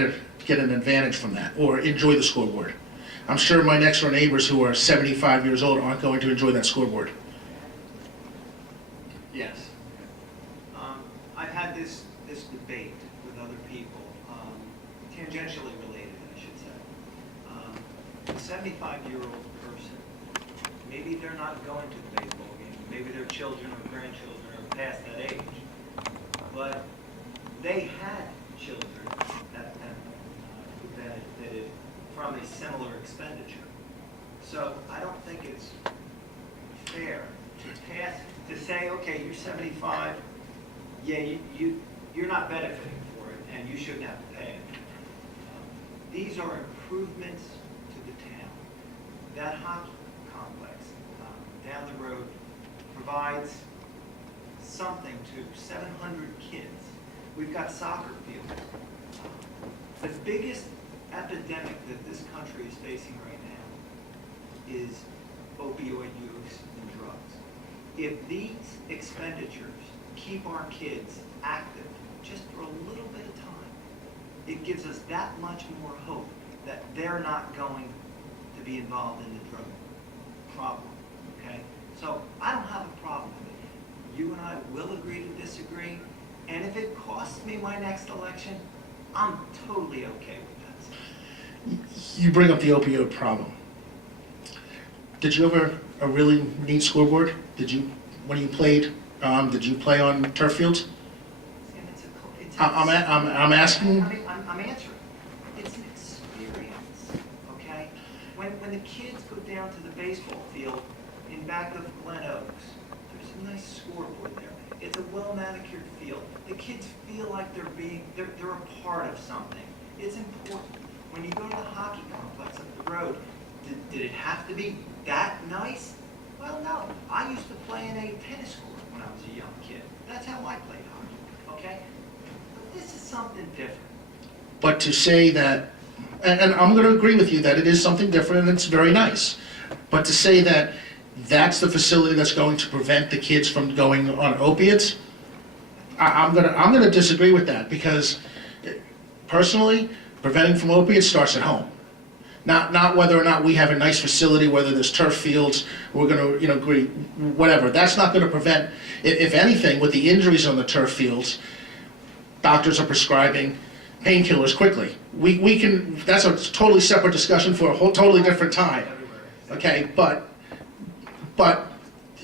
an advantage from that or enjoy the scoreboard. I'm sure my next door neighbors who are 75 years old aren't going to enjoy that scoreboard. Yes. I've had this debate with other people, tangentially related, I should say. A 75-year-old person, maybe they're not going to the baseball game, maybe their children or grandchildren are past that age, but they had children that benefited from a similar expenditure. So I don't think it's fair to say, okay, you're 75, yeah, you're not benefiting for it, and you shouldn't have to pay it. These are improvements to the town. That hockey complex down the road provides something to 700 kids. We've got soccer fields. The biggest epidemic that this country is facing right now is opioid use and drugs. If these expenditures keep our kids active just for a little bit of time, it gives us that much more hope that they're not going to be involved in the drug problem, okay? So I don't have a problem with it. You and I will agree to disagree, and if it costs me my next election, I'm totally okay with that. You bring up the opioid problem. Did you ever a really neat scoreboard? Did you, when you played, did you play on turf fields? And it's I'm asking. I'm answering. It's an experience, okay? When the kids go down to the baseball field in back of Glen Oaks, there's a nice scoreboard there. It's a well-manicured field. The kids feel like they're a part of something. It's important. When you go to the hockey complex up the road, did it have to be that nice? Well, no. I used to play in a tennis court when I was a young kid. That's how I played hockey, okay? But this is something different. But to say that, and I'm going to agree with you that it is something different and it's very nice. But to say that that's the facility that's going to prevent the kids from going on opiates, I'm going to disagree with that, because personally, preventing from opiates starts at home. Not whether or not we have a nice facility, whether there's turf fields, we're going to, agree, whatever. That's not going to prevent, if anything, with the injuries on the turf fields, doctors are prescribing painkillers quickly. We can, that's a totally separate discussion for a whole totally different time. Okay, but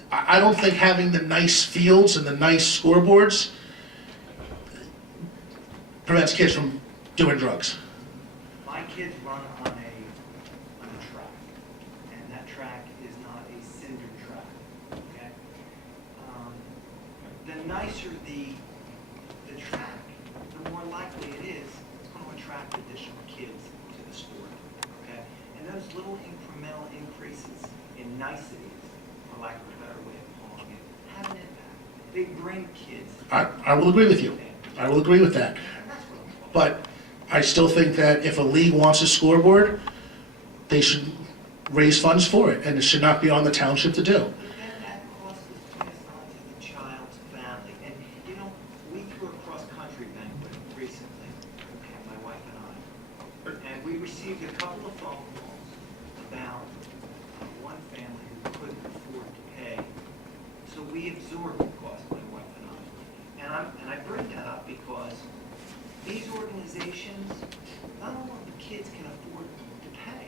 I don't think having the nice fields and the nice scoreboards prevents kids from doing drugs. My kids run on a track, and that track is not a cinder track, okay? The nicer the track, the more likely it is it's going to attract additional kids to the sport, okay? And those little incremental increases in niceties, for lack of a better way of calling it, have an impact. They bring kids. I will agree with you. I will agree with that. And that's what I'm talking about. But I still think that if a league wants a scoreboard, they should raise funds for it, and it should not be on the township to do. But then that cost is passed on to the child's family. And, we threw a cross-country banquet recently, okay, my wife and I. And we received a couple of phone calls about one family who couldn't afford to pay. So we absorbed the cost, my wife and I. And I bring that up because these organizations, not all of the kids can afford to pay.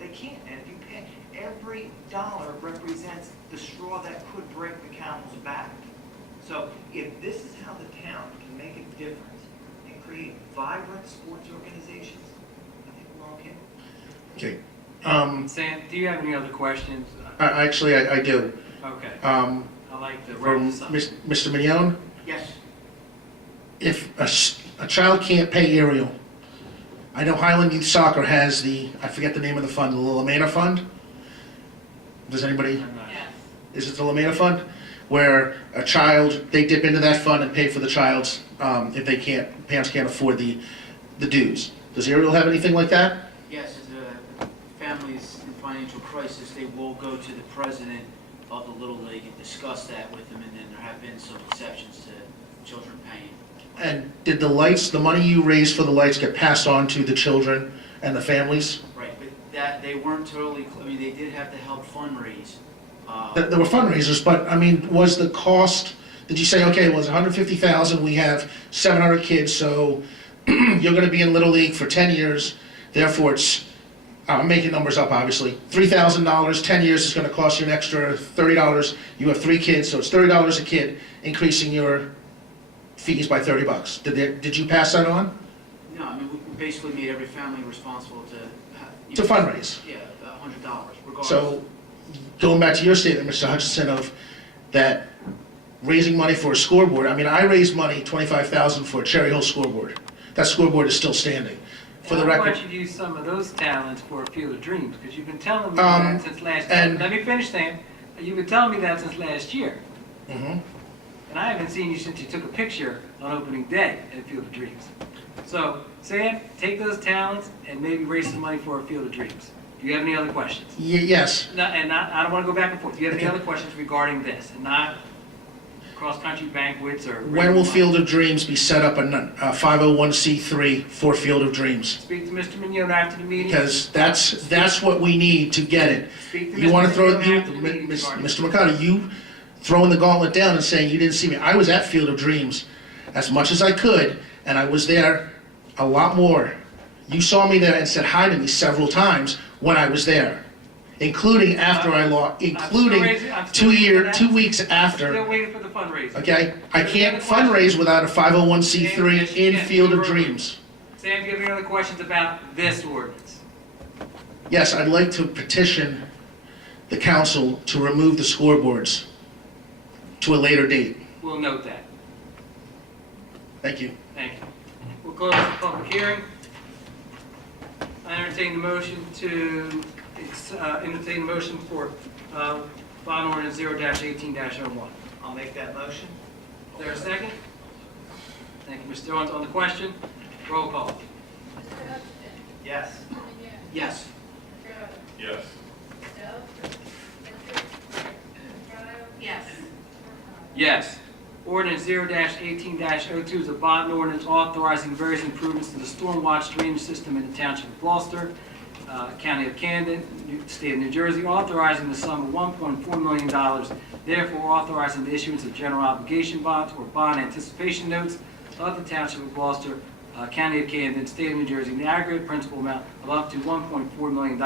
They can't, and if you pay, every dollar represents the straw that could break the camel's back. So if this is how the town can make a difference and create vibrant sports organizations, I think we're okay. Okay. Sam, do you have any other questions? Actually, I do. Okay. I I like the wrap this up. Mr. Mignone, Yes. if a child can't pay aerial, I know Highland Youth Soccer has I forget the name of the fund, the Lamena Fund? Does anybody, I'm not- Yes. is it the Lamena Fund? Where a child, they dip into that fund and pay for the child's, if parents can't afford the dues. Does aerial have anything like that? Yes, as families in financial crisis, they will go to the president of the Little League and discuss that with them, and then there have been some exceptions to children paying. And did the money you raised for the lights get passed on to the children and the families? Right, but that, they weren't totally, they did have to help fundraise. There were fundraisers, but was the cost, did you say, okay, it was $150,000, we have 700 kids, so you're gonna be in Little League for 10 years, therefore it's, I'm making numbers up obviously, $3,000, 10 years is gonna cost you an extra $30, you have 3 kids, so it's $30 a kid, increasing your fees by $30. Did you pass that on? No, we basically made every family responsible to. To fundraise. Yeah, $100, regardless. So, going back to your statement, Mr. Hutchinson, of that raising money for a scoreboard, I raised money, $25,000 for a Cherry Hill scoreboard. That scoreboard is still standing. For the I record, want you to use some of those talents for a Field of Dreams, because you've been telling me that since last year. and- Let me finish, Sam. You've been telling me that since last year. Mhm. And I haven't seen you since you took a picture on opening day at Field of Dreams. So, Sam, take those talents and maybe raise some money for a Field of Dreams. Do you have any other questions? Yes, I don't want to go back and forth. Do you have any other questions regarding this, and not cross-country banquets or? when will Field of Dreams be set up a 501c3 for Field of Dreams? Speak to Mr. Mignone after the meeting. Because that's what we need to get it. Speak to You Mr. want to throw, Mignone after the meeting regarding Mr. McCarty, you throwing the gauntlet down and saying you didn't see me. I was at Field of Dreams as much as I could, and I was there a lot more. You saw me there and said hi to me several times when I was there, including after I lost, including I'm still waiting for that. 2 weeks Still after. waiting for the fundraiser. Okay? I can't fundraise without a 501c3 in Field of Dreams. Sam, do you have any other questions about this ordinance? Yes, I'd like to petition the council to remove the scoreboards to a later date. We'll note that. Thank you. Thank you. We'll close the public hearing. I entertain the motion to, entertain the motion for bond ordinance 0-18-01. I'll make that motion. Is there a second? Thank you, Mr. Owens. On the question, roll call. Mr. Hutchinson. Yes. Mr. Mignone. Yes. Mr. Evans. Yes. Mr. Ellis. Mr. Estrada. Yes. Yes. Ordinance 0-18-02 is a bond ordinance authorizing various improvements to the storm watch drainage system in the township of Gloucester, County of Camden, State of New Jersey, authorizing the sum of $1.4 million, therefore authorizing the issuance of general obligation bonds or bond anticipation notes of the township of Gloucester, County of Camden, State of New Jersey, in the aggregate principal amount of up to $1.4 million,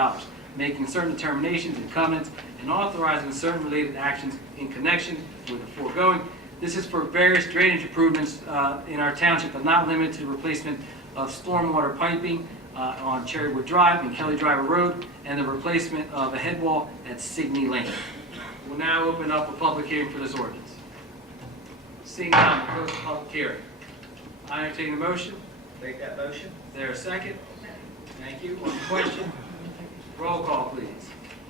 making certain determinations and covenants, and authorizing certain related actions in connection with the foregoing. This is for various drainage improvements in our township, but not limited to the replacement of stormwater piping on Cherrywood Drive and Kelly Driver Road, and the replacement of a head wall at Signey Lane. We'll now open up a public hearing for this ordinance. Seeing none, we'll close the public hearing. I entertain a motion. Make that motion. Is there a second? Thank you. On the question, roll call, please.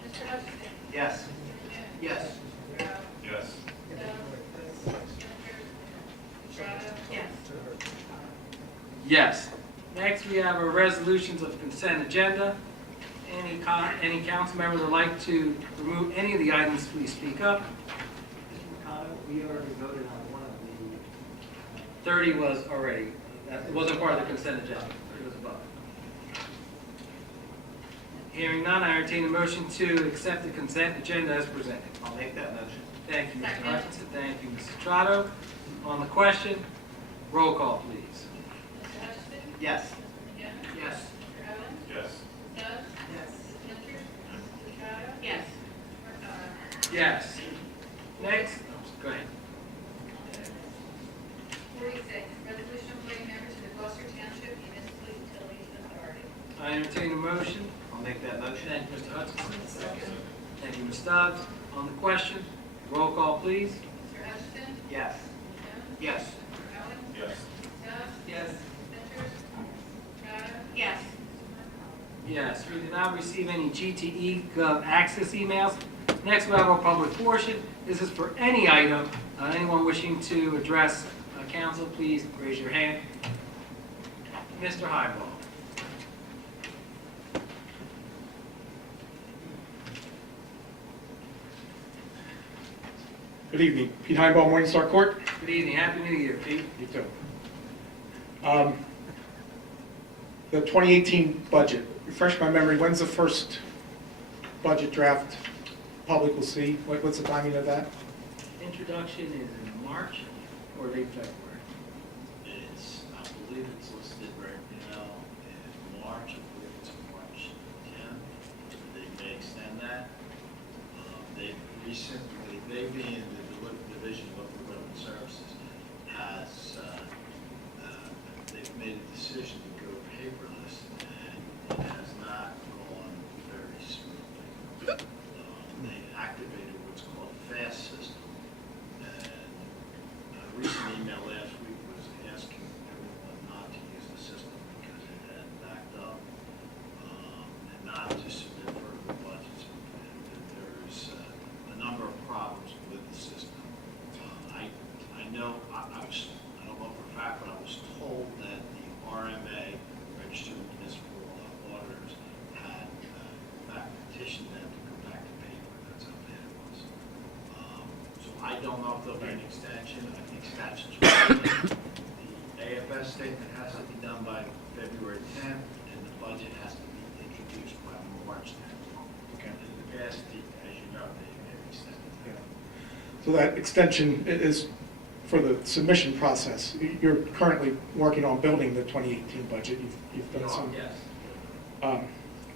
Mr. Hutchinson. Yes. Yes. Yes. Yes. Yes. Next, we have our resolutions of consent agenda. Any council member that would like to remove any of the items, please speak up. We already voted on one of 30 was already, it wasn't part of the consent agenda. It was above. Hearing none, I entertain a motion to accept the consent agenda as presented. I'll make that motion. Thank you, Mr. Second. Hutchinson. Thank you, Mrs. Strato. On the question, roll call, please. Mr. Hutchinson. Yes. Mr. Mignone. Yes. Mr. Evans. Yes. Mr. Dubs. Yes. Mr. Winters. Mr. Estrada. Yes. Mr. Mercado. Yes. Next, go ahead. 46, resolution appointing members to the Gloucester Township Municipal Utilities Authority. I entertain a motion. I'll make that motion. Thank you, Mr. Hutchinson. Thank you, Ms. Stubbs. On the question, roll call, please. Mr. Hutchinson. Yes. Mr. Jones. Yes. Mr. Owens. Yes. Mr. Dubs. Yes. Winters. Estrada. Yes. Yes, we did not receive any GTE Gov access emails. Next, we have our public portion. This is for any item. Anyone wishing to address council, please raise your hand. Mr. Highball. Good evening. Pete Heinbaum, Morningstar Court. Good evening. Happy New Year, Pete. You too. The 2018 budget, refresh my memory, when's the first budget draft public will see? What's the timing of that? Introduction is in March or late February? I believe it's listed right now in March, I believe it's March 10th. They may extend that. They recently, they being the Division of Local Government Services, has, they've made a decision to go paperless, and it has not gone very smoothly. They activated what's called the FAST system, and a recent email last week was asking everyone not to use the system because it had backed up, and not to submit further budgets. And there's a number of problems with the system. I know, I don't know for a fact, but I was told that the RMA, Registered Municipal I don't know if there'll be an extension, I think statutes will. The AFS statement has to be done by February 10th, and the budget has to be introduced by March 10th. Okay. In the past, as you know, they've extended. So that extension is for the submission process. You're currently working on building the 2018 budget. You've done some. Yes.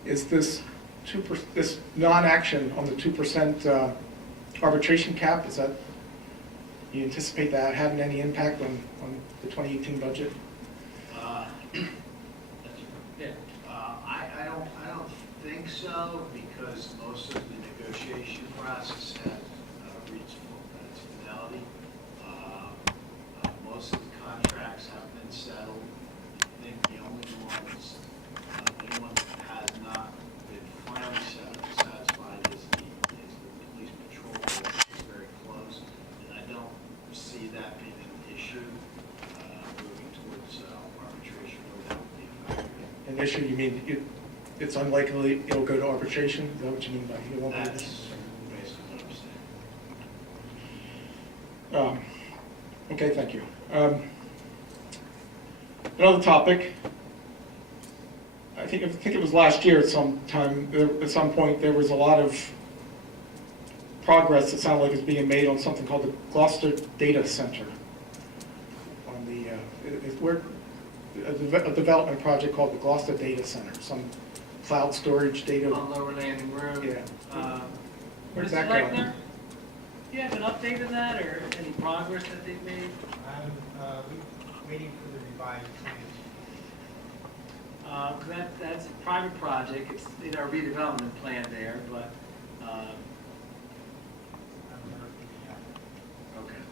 Is this this non-action on the 2% arbitration cap, is that, you anticipate that having any impact on the 2018 budget? I don't think so, because most of the negotiation process has reached its finality. Most of the contracts have been settled. I think the only ones, the only one that has not been finally satisfied is the police patrol, which is very close. And I don't see that being an issue moving towards arbitration, or that would be a factor. An issue, you mean it's unlikely it'll go to arbitration? Is that what you mean by it won't go to- That's basically what I'm saying. Okay, thank you. Another topic. I think it was last year at some point, there was a lot of progress that sounded like it's being made on something called the Gloucester Data Center. On the, a development project called the Gloucester Data Center, some cloud storage data. On Lower Landing Road. Yeah. Where's Mr. that going? Lechner, do you have an update on that, or any progress that they've made? I'm waiting for the revised plans. 'Cause that's a private project, it's in our redevelopment plan there, but, I haven't heard from the applicant.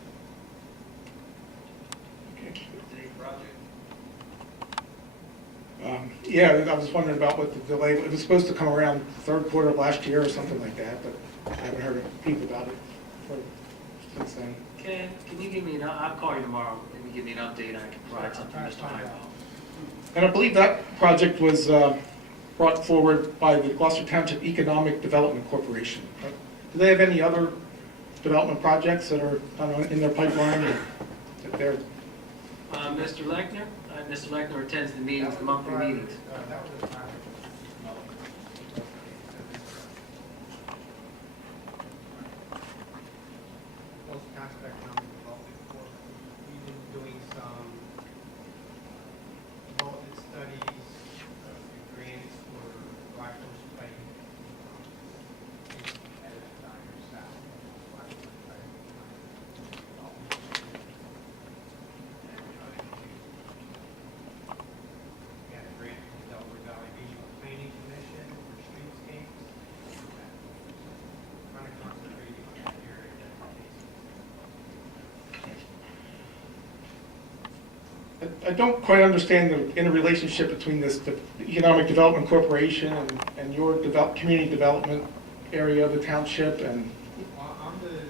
okay. State project? Yeah, I was wondering about what the delay, it was supposed to come around third quarter of last year or something like that, but I haven't heard a peep about it since then. Ken, can you give me I'll call you tomorrow, maybe give me an update, I can provide something to Mr. Hyde. And I believe that project was brought forward by the Gloucester Township Economic Development Corporation. Do they have any other development projects that are in their pipeline that they're? Mr. Lechner? Mr. Lechner attends the meetings, the monthly meetings. That was a private Most Township Economic Development Corp. We've been doing some development studies, grants for Blackstone's Pike, at a time or south, Blackstone's Pike. We had a grant from the Delaware Valley Regional Planning Commission for streetscapes. Kind of concentrating on that area that I don't quite understand the interrelationship between the Economic Development Corporation and your community development area of the township and. Well, I'm the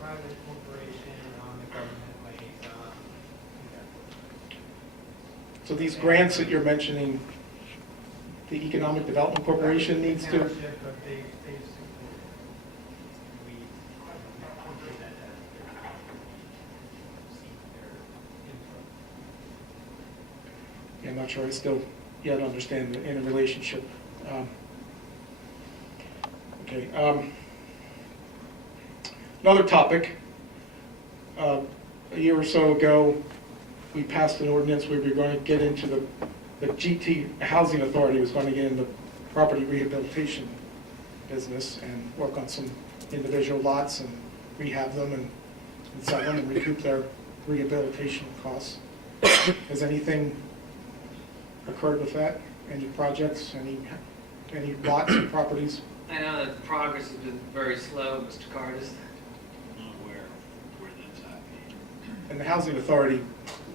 private corporation, I'm the government liaison. So these grants that you're mentioning, the Economic Development Corporation needs to? Township, but they support. We incorporate that as their, seek their input. Yeah, I'm not sure I still yet understand the interrelationship. Okay. Another topic. A year or so ago, we passed an ordinance where we were going to get into the GT Housing Authority was going to get into property rehabilitation business and work on some individual lots and rehab them and sell them and recoup their rehabilitation costs. Has anything occurred with that? Any projects, any lots or properties? I know that the progress has been very slow, Mr. Cardis. I'm not aware of where that's at. And the Housing Authority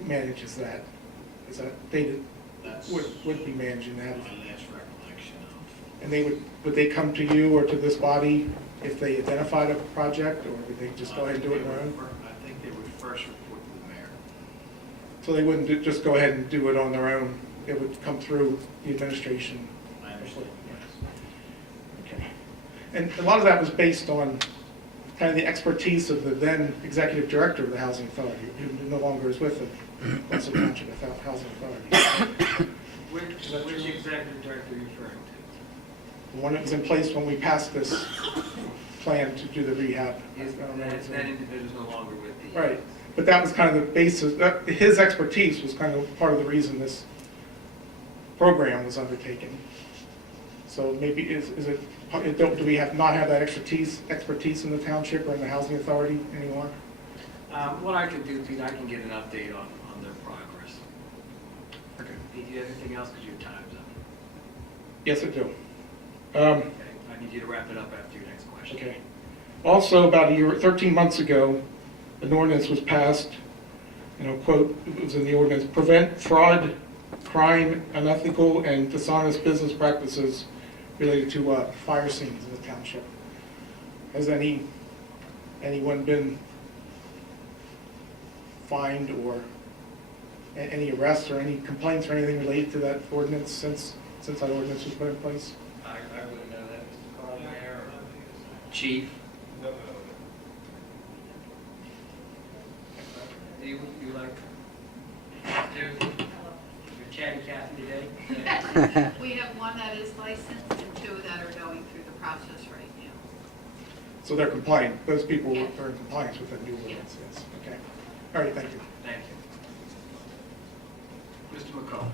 manages that. Is that, they That's would be managing that. my last recollection of. And they would they come to you or to this body if they identified a project, or would they just go ahead and do it on their own? I think they would first report to the mayor. So they wouldn't just go ahead and do it on their own? It would come through the administration? I understand, yes. Okay. And a lot of that was based on kind of the expertise of the then executive director of the Housing Authority, who no longer is with the Quonset Township Housing Authority. Which executive director are you referring to? The one that was in place when we passed this plan to do the rehab. Is I don't know that his name. individual's no longer with the... Right, but that was kind of the basis, his expertise was kind of part of the reason this program was undertaken. So maybe is it, do we not have that expertise in the township or in the housing authority anymore? What I can do, Pete, I can get an update on their progress. Okay. Pete, do you have anything else, because your time's up? Yes, I do. Okay, I need you to wrap it up after your next question. Okay. Also, about 13 months ago, an ordinance was passed, quote, it was in the ordinance, prevent fraud, crime, unethical, and dishonest business practices related to fire scenes in the township. Has anyone been fined or any arrests or any complaints or anything related to that ordinance since that ordinance was put in place? I wouldn't know that, Mr. Carl, Mayor, or Chief. Do you like to, you're chatty Cathy today? We have one that is licensed and two that are going through the process right now. So they're compliant, those people Yes. are in compliance with that new ordinance, yes, okay. All right, thank you. Thank you. Mr. McCall.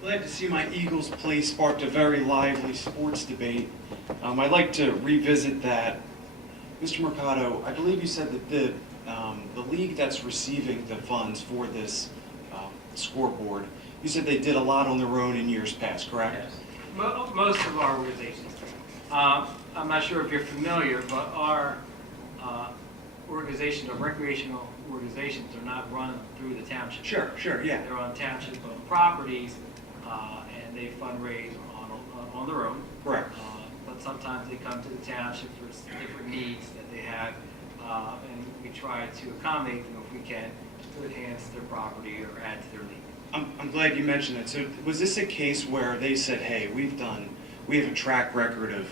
Glad to see my Eagles play sparked a very lively sports debate. I'd like to revisit that. Mr. Mercado, I believe you said that the league that's receiving the funds for this scoreboard, you said they did a lot on their own in years past, correct? Yes. Most of our organizations. I'm not sure if you're familiar, but our organizations, our recreational organizations, are not run through the township. Sure, yeah. They're on township-owned properties, and they fundraise on their own. Correct. But sometimes they come to the township for different needs that they have, and we try to accommodate them if we can to enhance their property or add to their league. I'm glad you mentioned that. So was this a case where they said, hey, we have a track record of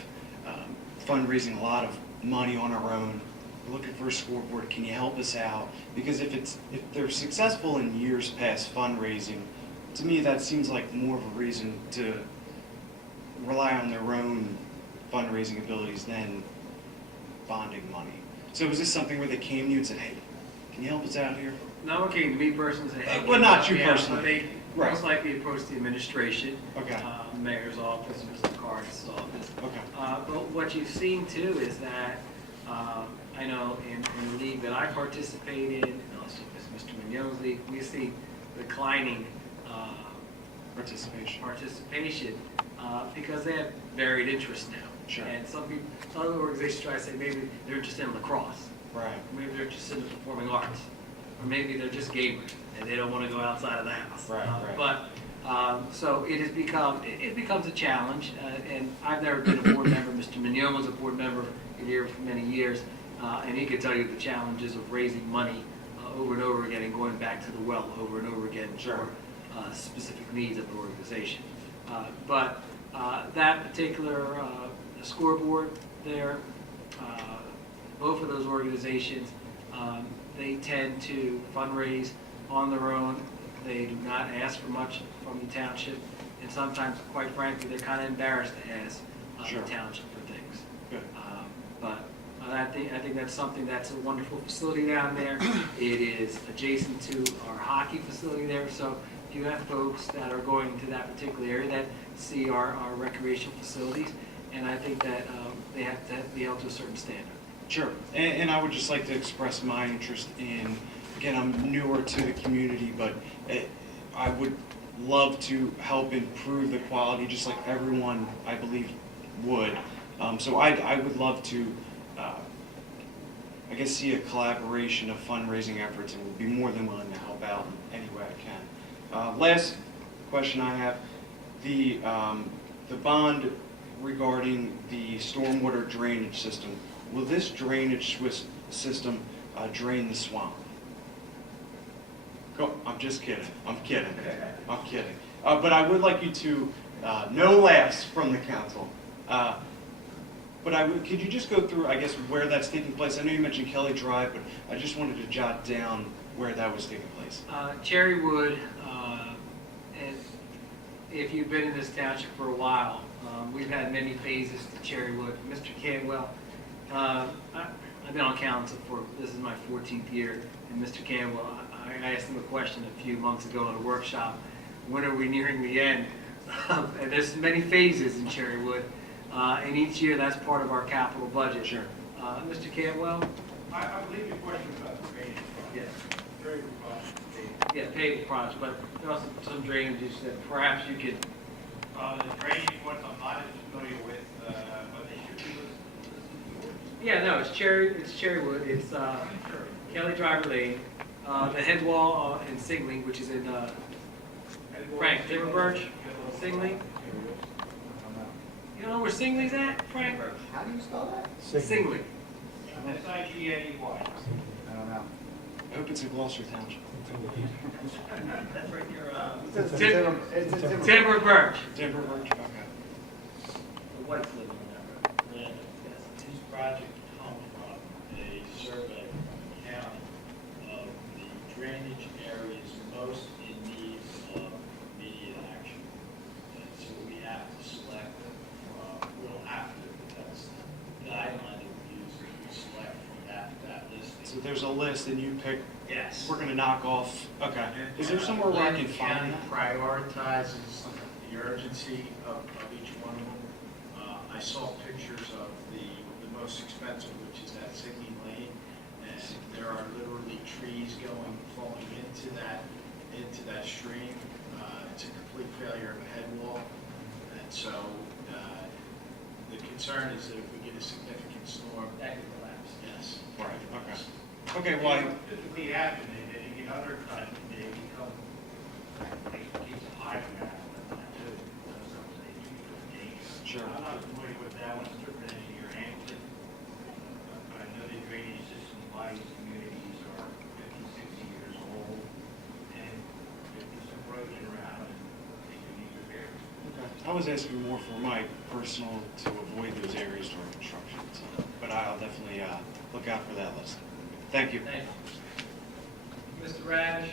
fundraising a lot of money on our own, we're looking for a scoreboard, can you help us out? Because if they're successful in years past fundraising, to me that seems like more of a reason to rely on their own fundraising abilities than bonding money. So was this something where they came to you and said, hey, can you help us out here? No one came to me personally and said, hey. Well, not you yeah, personally. But they Right. most likely approached the administration, Okay. Mayor's office, Mr. Card's office. Okay. But what you've seen too is that, I know in the league that I participate in, and also Mr. Mignon's league, we've seen declining participation because they have varied interests now. Sure. And some other organizations try to say maybe they're interested in lacrosse. Right. Maybe they're interested in the performing arts. Or maybe they're just gamers and they don't want to go outside of the house. Right. But so it becomes a challenge. And I've never been a board member. Mr. Mignon was a board member here for many years. And he could tell you the challenges of raising money over and over again and going back to the well over and over again for specific needs of an organization. But that particular scoreboard there, both of those organizations, they tend to fundraise on their own. They do not ask for much from the township, and sometimes, quite frankly, they're kind of embarrassed to ask the township for things. Good. But I think that's something that's a wonderful facility down there. It is adjacent to our hockey facility there, so you have folks that are going to that particular area that see our recreational facilities, and I think that they have to be held to a certain standard. Sure, and I would just like to express my interest in, again, I'm newer to the community, but I would love to help improve the quality, just like everyone, I believe, would. So I would love to, I guess, see a collaboration of fundraising efforts, and would be more than willing to help out in any way I can. Last question I have, the bond regarding the stormwater drainage system. Will this drainage system drain the swamp? I'm just kidding. I'm kidding. But I would like you to, no laughs from the council. But could you just go through, I guess, where that's taking place? I know you mentioned Kelly Drive, but I just wanted to jot down where that was taking place. Cherrywood, and if you've been in this township for a while, we've had many phases to Cherrywood. Mr. Cantwell, I've been on council this is my 14th year, and Mr. Cantwell, I asked him a question a few months ago at a workshop, when are we nearing the end? And there's many phases in Cherrywood, and each year that's part of our capital budget. Sure. Mr. Cantwell? I believe your question about the drainage. Yes. Very robust. Yeah, paved projects, but there are some drainage issues that perhaps you could. The drainage ones I'm not as familiar with, but they should be listed. Yeah, no, it's Cherrywood, it's Kelly Driver Lane, the head wall in Singling, which is in Frank Timberberg, Singling. You don't know where Singling's at, Frank? How do you spell that? Singling. S-I-G-L-E-Y. I don't know. I hope it's in Gloucester Township. That's right here, Timberberg. Timberberg, okay. The whites live in that road. This project comes from a survey from the county of the drainage areas most in need of immediate action. And so we have to select from, we don't have to, but that's the guideline that we use, we select from that listing. So there's a list and you pick, Yes. we're gonna knock off, okay. Is there somewhere where I can find that? Prioritizes the urgency of each one of them. I saw pictures of the most expensive, which is that Singing Lane, and there are literally trees falling into that stream. It's a complete failure of a head wall, and so the concern is that if we get a significant storm, That could collapse. yes. Right, okay. Okay, well, Typically happen, they get undercut, they become, keeps a high ground, and that too. Sure. I'm not familiar with that one, it's different engineer Hamilton. But I know the drainage system in a lot of these communities are 50, 60 years old, and there's some erosion around, and they do need repairs. I was asking more for my personal, to avoid those areas during construction, so, but I'll definitely look out for that list. Thank you. Thank you. Mr. Radish?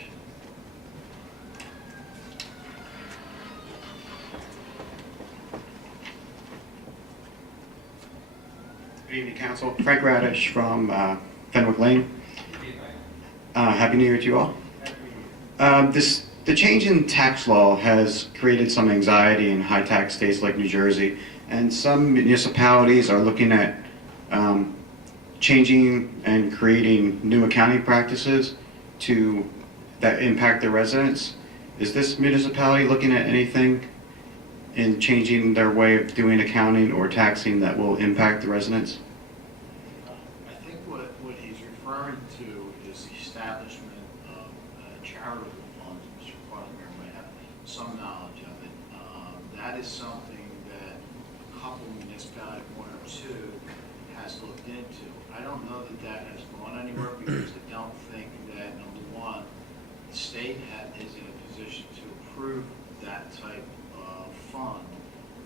Good evening, Council. Frank Radish from Fenwick Lane. Happy New Year to you all. The change in tax law has created some anxiety in high-tax states like New Jersey, and some municipalities are looking at changing and creating new accounting practices that impact their residents. Is this municipality looking at anything in changing their way of doing accounting or taxing that will impact the residents? I think what he's referring to is the establishment of charitable funds. Mr. Quadler might have some knowledge of it. That is something that a couple municipalities, one or two, has looked into. I don't know that has gone anywhere because I don't think that, number one, the state is in a position to approve that type of fund.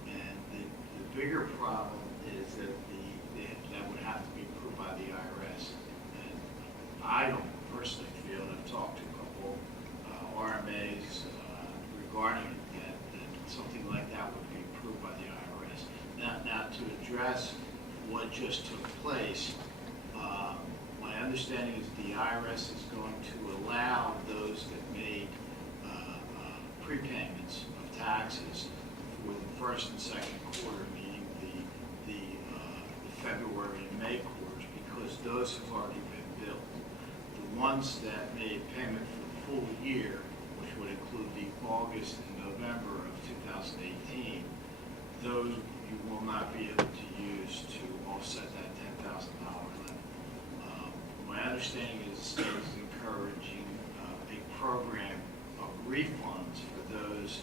And the bigger problem is that that would have to be approved by the IRS. And I don't personally feel, and I've talked to a couple RMAs regarding it, that something like that would be approved by the IRS. Now to address what just took place, my understanding is the IRS is going to allow those that made prepayments of taxes for the first and second quarter, meaning the February and May quarters, because those have already been billed. The ones that made payment for the full year, which would include the August and November of 2018, those you will not be able to use to offset that $10,000 limit. My understanding is the state is encouraging a program of refunds for those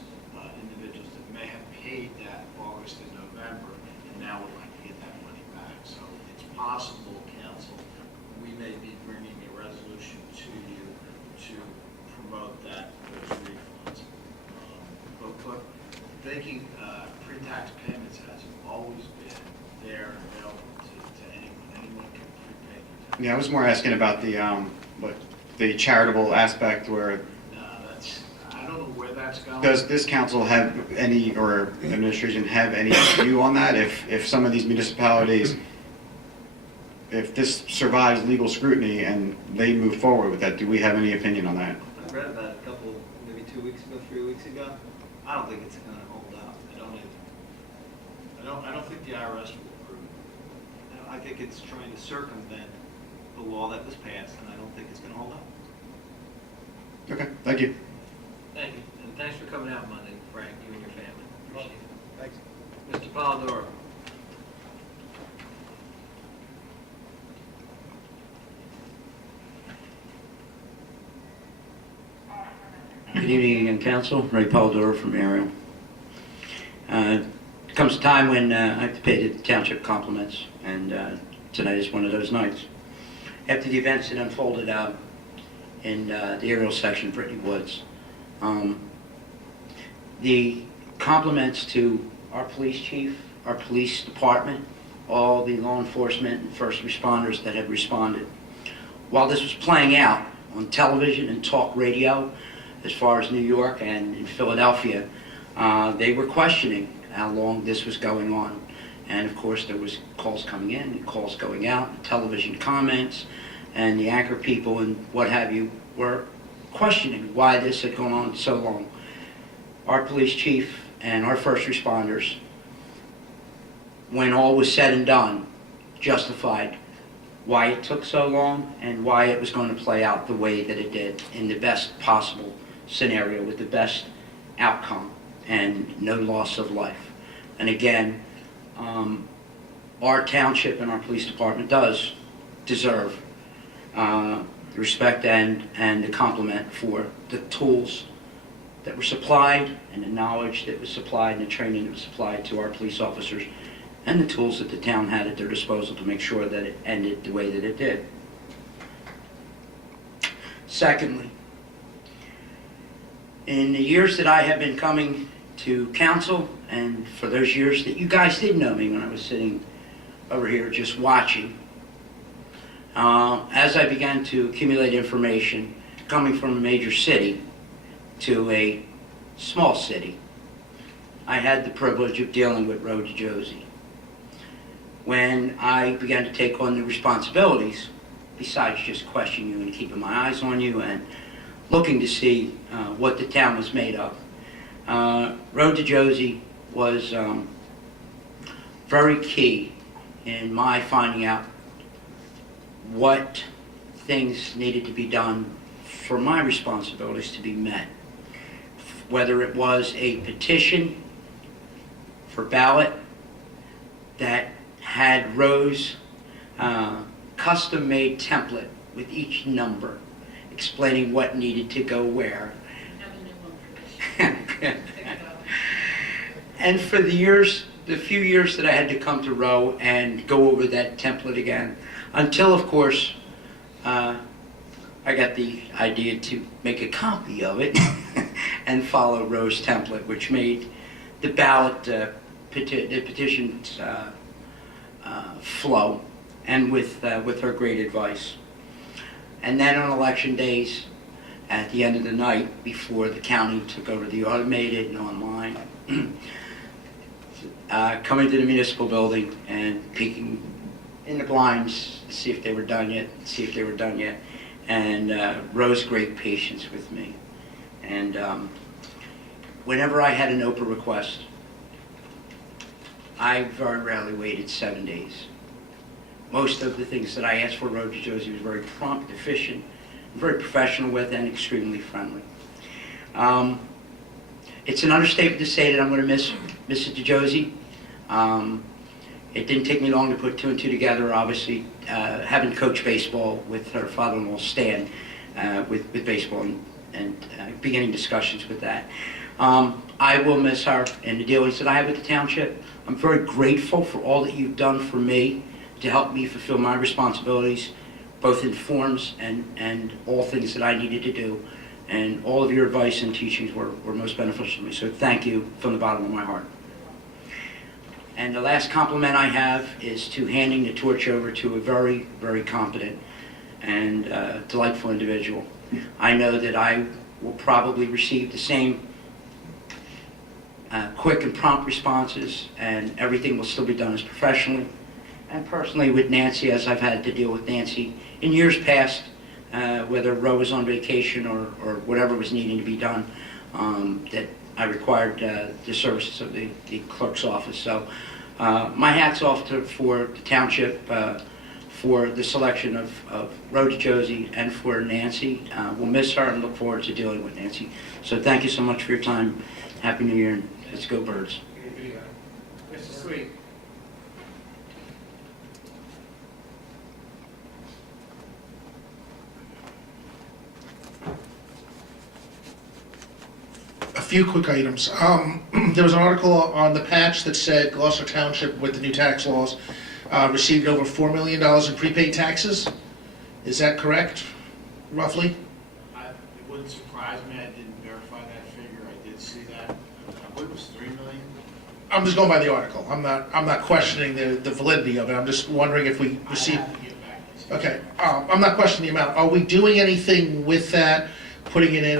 individuals that may have paid that August and November and now would like to get that money back. So it's possible, Council, we may be bringing a resolution to you to promote those refunds. But thinking property tax payments has always been there and available to anyone. Anyone can prepay their tax. Yeah, I was more asking about the charitable aspect where, I don't know where that's going. does this council have any, or administration have any view on that? If some of these municipalities, if this survives legal scrutiny and they move forward with that, do we have any opinion on that? I read about it a couple, maybe 2 weeks ago, 3 weeks ago. I don't think it's gonna hold up. I don't either. I don't think the IRS will approve it. I think it's trying to circumvent the law that was passed, and I don't think it's gonna hold up. Okay, thank you. Thank you, and thanks for coming out Monday, Frank, you and your family. Appreciate it. Thanks. Mr. Polidoro. Good evening again, Council. Ray Polidoro from Ariel. Comes a time when I have to pay the township compliments, and tonight is one of those nights. After the events that unfolded out in the Ariel section of Brittany Woods, the compliments to our police chief, our police department, all the law enforcement and first responders that have responded. While this was playing out on television and talk radio, as far as New York and in Philadelphia, they were questioning how long this was going on. And of course there was calls coming in and calls going out, and television comments, and the anchor people and what have you were questioning why this had gone on so long. Our police chief and our first responders, when all was said and done, justified why it took so long and why it was going to play out the way that it did in the best possible scenario with the best outcome and no loss of life. And again, our township and our police department does deserve the respect and the compliment for the tools that were supplied and the knowledge that was supplied and the training that was supplied to our police officers and the tools that the town had at their disposal to make sure that it ended the way that it did. Secondly, in the years that I have been coming to council, and for those years that you guys did know me when I was sitting over here just watching, as I began to accumulate information coming from a major city to a small city, I had the privilege of dealing with Road to Josie. When I began to take on the responsibilities, besides just questioning you and keeping my eyes on you and looking to see what the town was made of, Road to Josie was very key in my finding out what things needed to be done for my responsibilities to be met. Whether it was a petition for ballot that had Rose custom-made template with each number explaining what needed to go where. And for the few years that I had to come to Row and go over that template again, until of course I got the idea to make a copy of it and follow Row's template, which made the ballot, the petitions flow, and with her great advice. And then on election days, at the end of the night, before the county took over the automated and online, coming to the municipal building and peeking in the blinds to see if they were done yet, and Rose great patience with me. And whenever I had an Oprah request, I very rarely waited 7 days. Most of the things that I asked for, Road to Josie was very prompt, efficient, very professional with, and extremely friendly. It's an understatement to say that I'm going to miss Mrs. DeJosie. It didn't take me long to put two and two together, obviously, having coached baseball with her father-in-law, Stan, with baseball and beginning discussions with that. I will miss her and the dealings that I have with the township. I'm very grateful for all that you've done for me to help me fulfill my responsibilities, both in forms and all things that I needed to do. And all of your advice and teachings were most beneficial to me. So thank you from the bottom of my heart. And the last compliment I have is to handing the torch over to a very, very competent and delightful individual. I know that I will probably receive the same quick and prompt responses, and everything will still be done as professionally and personally with Nancy as I've had to deal with Nancy in years past, whether Roe was on vacation or whatever was needing to be done, that I required the services of the clerk's office. So my hat's off for the township, for the selection of Roe DeJosie and for Nancy. We'll miss her and look forward to dealing with Nancy. So thank you so much for your time. Happy New Year, and let's go Birds. Mr. Sweet. A few quick items. There was an article on the patch that said Gloucester Township, with the new tax laws, received over $4 million in prepaid taxes. Is that correct, roughly? It wouldn't surprise me, I didn't verify that figure, I did see that. I believe it was 3 million. I'm just going by the article. I'm not questioning the validity of it. I'm just wondering if we received. I have to get back to you. Okay. I'm not questioning the amount. Are we doing anything with that? Putting it in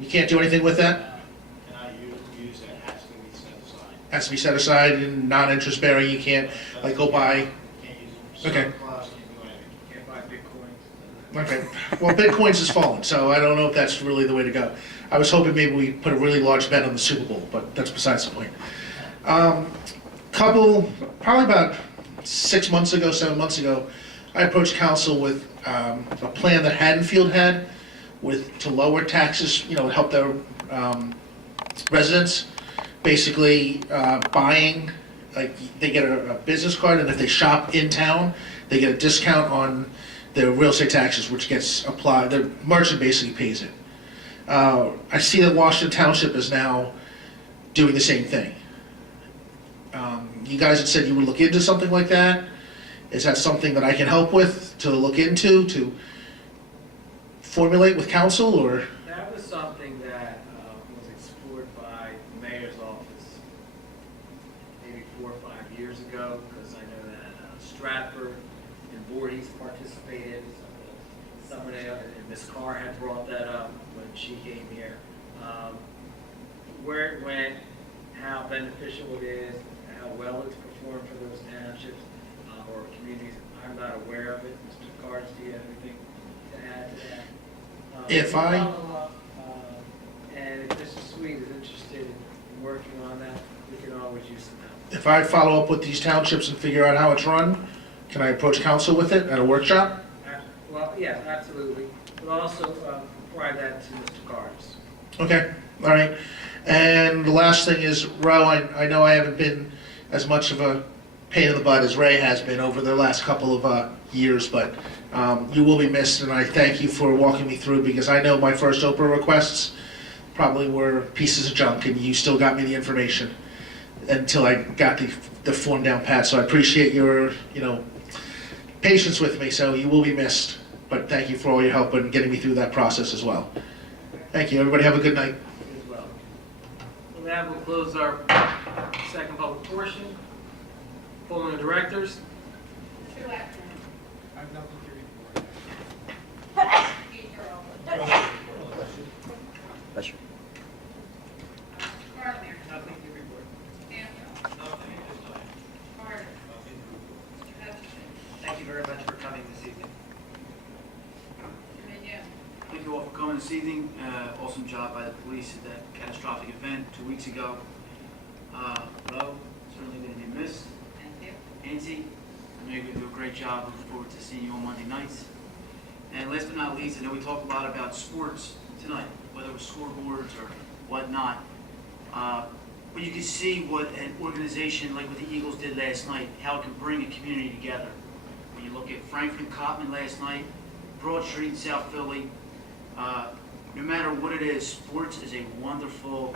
you can't do anything with that? Cannot use that, has to be set aside. Has to be set aside in non-interest bearing. You can't go buy. Can't use them for Okay. surplus, can't do anything. Can't buy bitcoins. Okay. Well, Bitcoins has fallen, so I don't know if that's really the way to go. I was hoping maybe we put a really large bet on the Super Bowl, but that's besides the point. Probably about 6 months ago, 7 months ago, I approached council with a plan that Haddonfield had to lower taxes, help their residents. Basically, buying, like they get a business card, and if they shop in town, they get a discount on their real estate taxes, which gets applied. The merchant basically pays it. I see that Washington Township is now doing the same thing. You guys had said you would look into something like that. Is that something that I can help with, to look into, to formulate with council, or? That was something that was explored by the mayor's office maybe 4 or 5 years ago, because I know that Stratford and Voorhees participated. Someone, and Ms. Carr had brought that up when she came here. Where it went, how beneficial it is, how well it's performed for those townships or communities, I'm not aware of it. Mr. Carr, do you have anything to add to that? If I- Follow up, and if Mr. Sweet is interested in working on that, we can always use some help. If I follow up with these townships and figure out how it's run, can I approach council with it at a workshop? Well, yes, absolutely, but also provide that to Mr. Carr's. Okay, all right. And the last thing is, Ro, I know I haven't been as much of a pain in the butt as Ray has been over the last couple of years, but you will be missed, and I thank you for walking me through, because I know my first Oprah requests probably were pieces of junk, and you still got me the information until I got the form down pat. So I appreciate your patience with me. So you will be missed, but thank you for all your help in getting me through that process as well. Thank you. Everybody have a good night. As well. With that, we'll close our second public portion. Polling of directors. Mr. Wagner. I have nothing to report. Keith Earl. Bless you. Carlemere. Nothing to report. Campbell. Carter. Mr. Hutchison. Thank you very much for coming this evening. Mr. Minio. Thank you all for coming this evening. Awesome job by the police at that catastrophic event 2 weeks ago. Ro, certainly going to be missed. Thank you. Nancy, I know you're going to do a great job. Looking forward to seeing you on Monday nights. And last but not least, I know we talked a lot about sports tonight, whether it was scoreboards or whatnot. But you can see what an organization like what the Eagles did last night, how it can bring a community together. When you look at Franklin Cotman last night, Broad Street, South Philly, no matter what it is, sports is a wonderful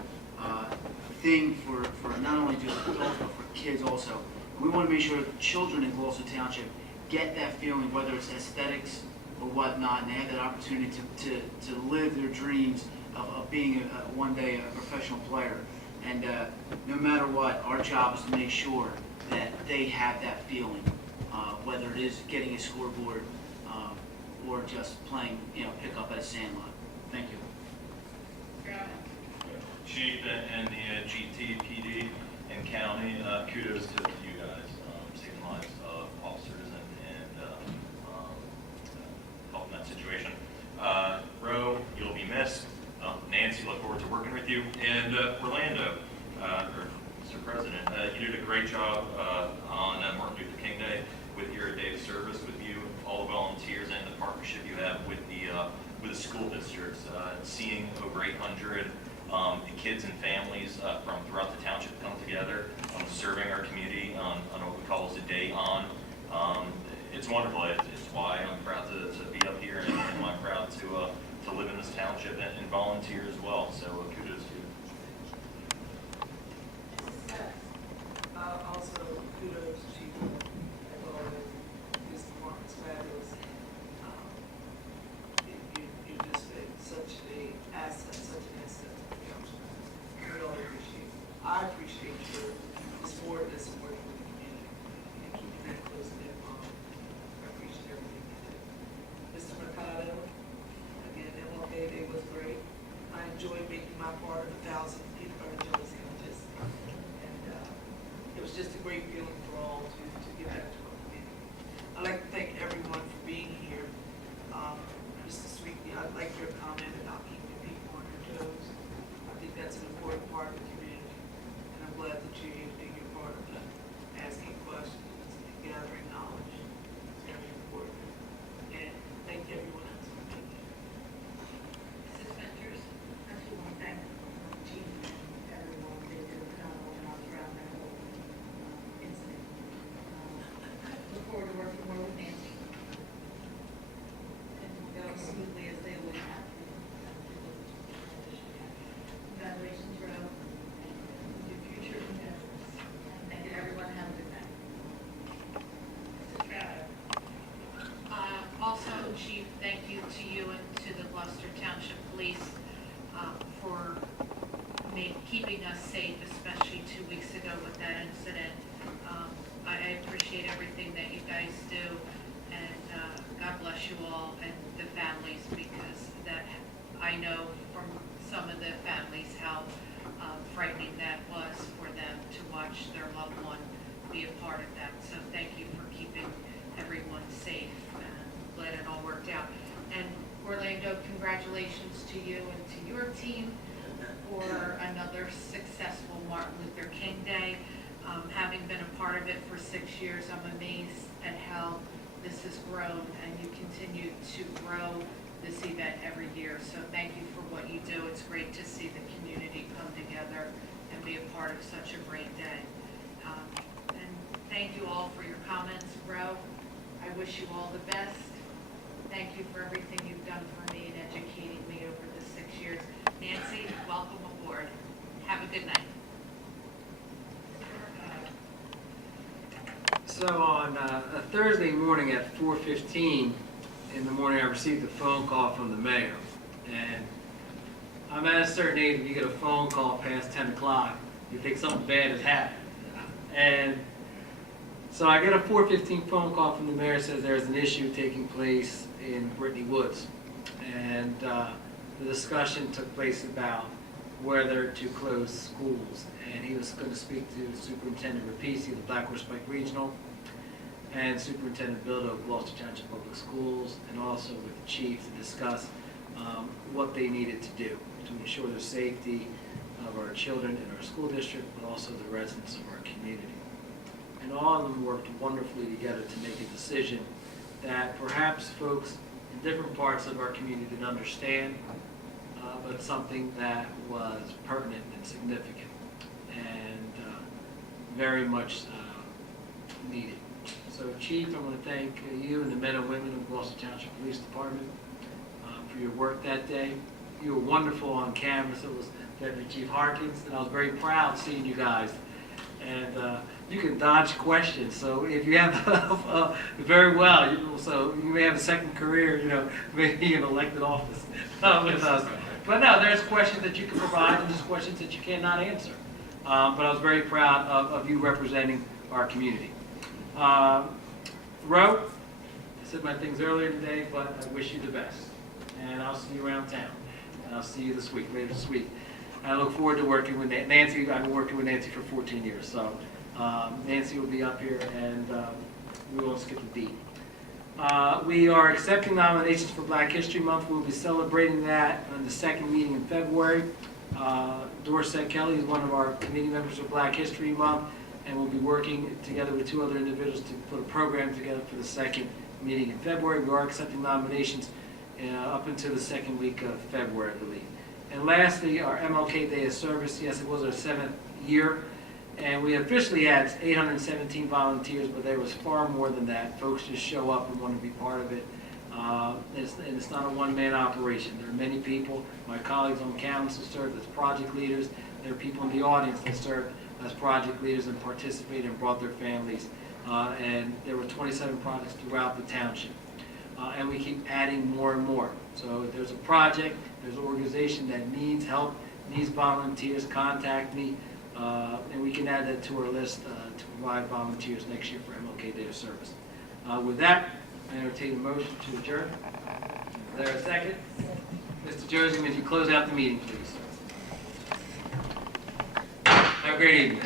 thing for not only just adults, but for kids also. We want to make sure that children in Gloucester Township get that feeling, whether it's aesthetics or whatnot, and they have that opportunity to live their dreams of being one day a professional player. And no matter what, our job is to make sure that they have that feeling, whether it is getting a scoreboard or just playing, pick up at a sandlot. Thank you. Chief and the GTPD and county, kudos to you guys, saving lives of officers and helping that situation. Ro, you'll be missed. Nancy, look forward to working with you. And Orlando, or Mr. President, you did a great job on Martin Luther King Day with your day of service with you, all the volunteers, and the partnership you have with the school districts. Seeing over 800 kids and families from throughout the township come together, serving our community on what we call as a day on. It's wonderful. It's why I'm proud to be up here, and why I'm proud to live in this township and volunteer as well. So kudos to you. Also, kudos to you, as always. This department's fabulous. You're just such an asset to the council. We all appreciate it. I appreciate the sport that's working with the community and keeping that close knit bond. I appreciate everything you do. Mr. Mercado, again, MLK Day was great. I enjoyed making my part of 1,000 peanut butter jelly sandwiches. It was just a great feeling for all to get back to our community. I'd like to thank everyone for being here. Mr. Sweetney, I like your comment about keeping people on their toes. I think that's an important part of the community, and I'm glad that you're here to do your part of that. Asking questions and gathering knowledge is very important. And thank everyone else for being here. Mrs. Ventures? I just want to thank Chief and everyone. They did a phenomenal job throughout that whole incident. Look forward to working more with Nancy. And go as smoothly as they would have. Congratulations, Ro. Your future endeavors. Thank you, everyone. Have a good night. Mrs. Trotter? Also, Chief, thank you to you and to the Gloucester Township Police for keeping us safe, especially 2 weeks ago with that incident. I appreciate everything that you guys do, and God bless you all and the families, because that I know from some of the families how frightening that was for them to watch their loved one be a part of that. So thank you for keeping everyone safe, and glad it all worked out. And Orlando, congratulations to you and to your team for another successful Martin Luther King Day. Having been a part of it for 6 years, I'm amazed at how this has grown, and you continue to grow this event every year. So thank you for what you do. It's great to see the community come together and be a part of such a great day. And thank you all for your comments, Ro. I wish you all the best. Thank you for everything you've done for me and educating me over the 6 years. Nancy, welcome aboard. Have a good night. So on a Thursday morning at 4:15 in the morning, I received a phone call from the mayor. And I'm at a certain age, if you get a phone call past 10 o'clock, you think something bad has happened. And so I get a 4:15 phone call from the mayor, says there's an issue taking place in Brittany Woods. And the discussion took place about whether to close schools. And he was going to speak to Superintendent Rapisi of the Black Horse Pike Regional, and Superintendent Bildo of Gloucester Township Public Schools, and also with the chief to discuss what they needed to do to ensure the safety of our children in our school district, but also the residents of our community. And all of them worked wonderfully together to make a decision that perhaps folks in different parts of our community didn't understand, but something that was pertinent and significant and very much needed. So Chief, I want to thank you and the men and women of Gloucester Township Police Department for your work that day. You were wonderful on camera. So was Deputy Chief Harkins, and I was very proud seeing you guys. And you can dodge questions, so if you have very well, so you may have a second career, maybe in elected office with us. But no, there's questions that you can provide, and there's questions that you cannot answer. but I was very proud of you representing our community. Ro, I said my things earlier today, but I wish you the best. And I'll see you around town. And I'll see you this week, later this week. I look forward to working with Nancy. I've been working with Nancy for 14 years, so Nancy will be up here, and we won't skip a beat. We are accepting nominations for Black History Month. We'll be celebrating that on the second meeting in February. Dorset Kelly is one of our committee members for Black History Month, and we'll be working together with 2 other individuals to put a program together for the second meeting in February. We are accepting nominations up until the second week of February, I believe. And lastly, our MLK Day of Service. Yes, it was our 7th year, and we officially had 817 volunteers, but there was far more than that. Folks just show up and want to be part of it. And it's not a one-man operation. There are many people, my colleagues on council served as project leaders. There are people in the audience that served as project leaders and participated and brought their families. And there were 27 projects throughout the township. And we keep adding more and more. So if there's a project, there's an organization that needs help, needs volunteers, contact me, and we can add that to our list to provide volunteers next year for MLK Day of Service. With that, I entertain a motion to adjourn. Is there a second? Mr. Jersey, would you close out the meeting, please? Have a great evening.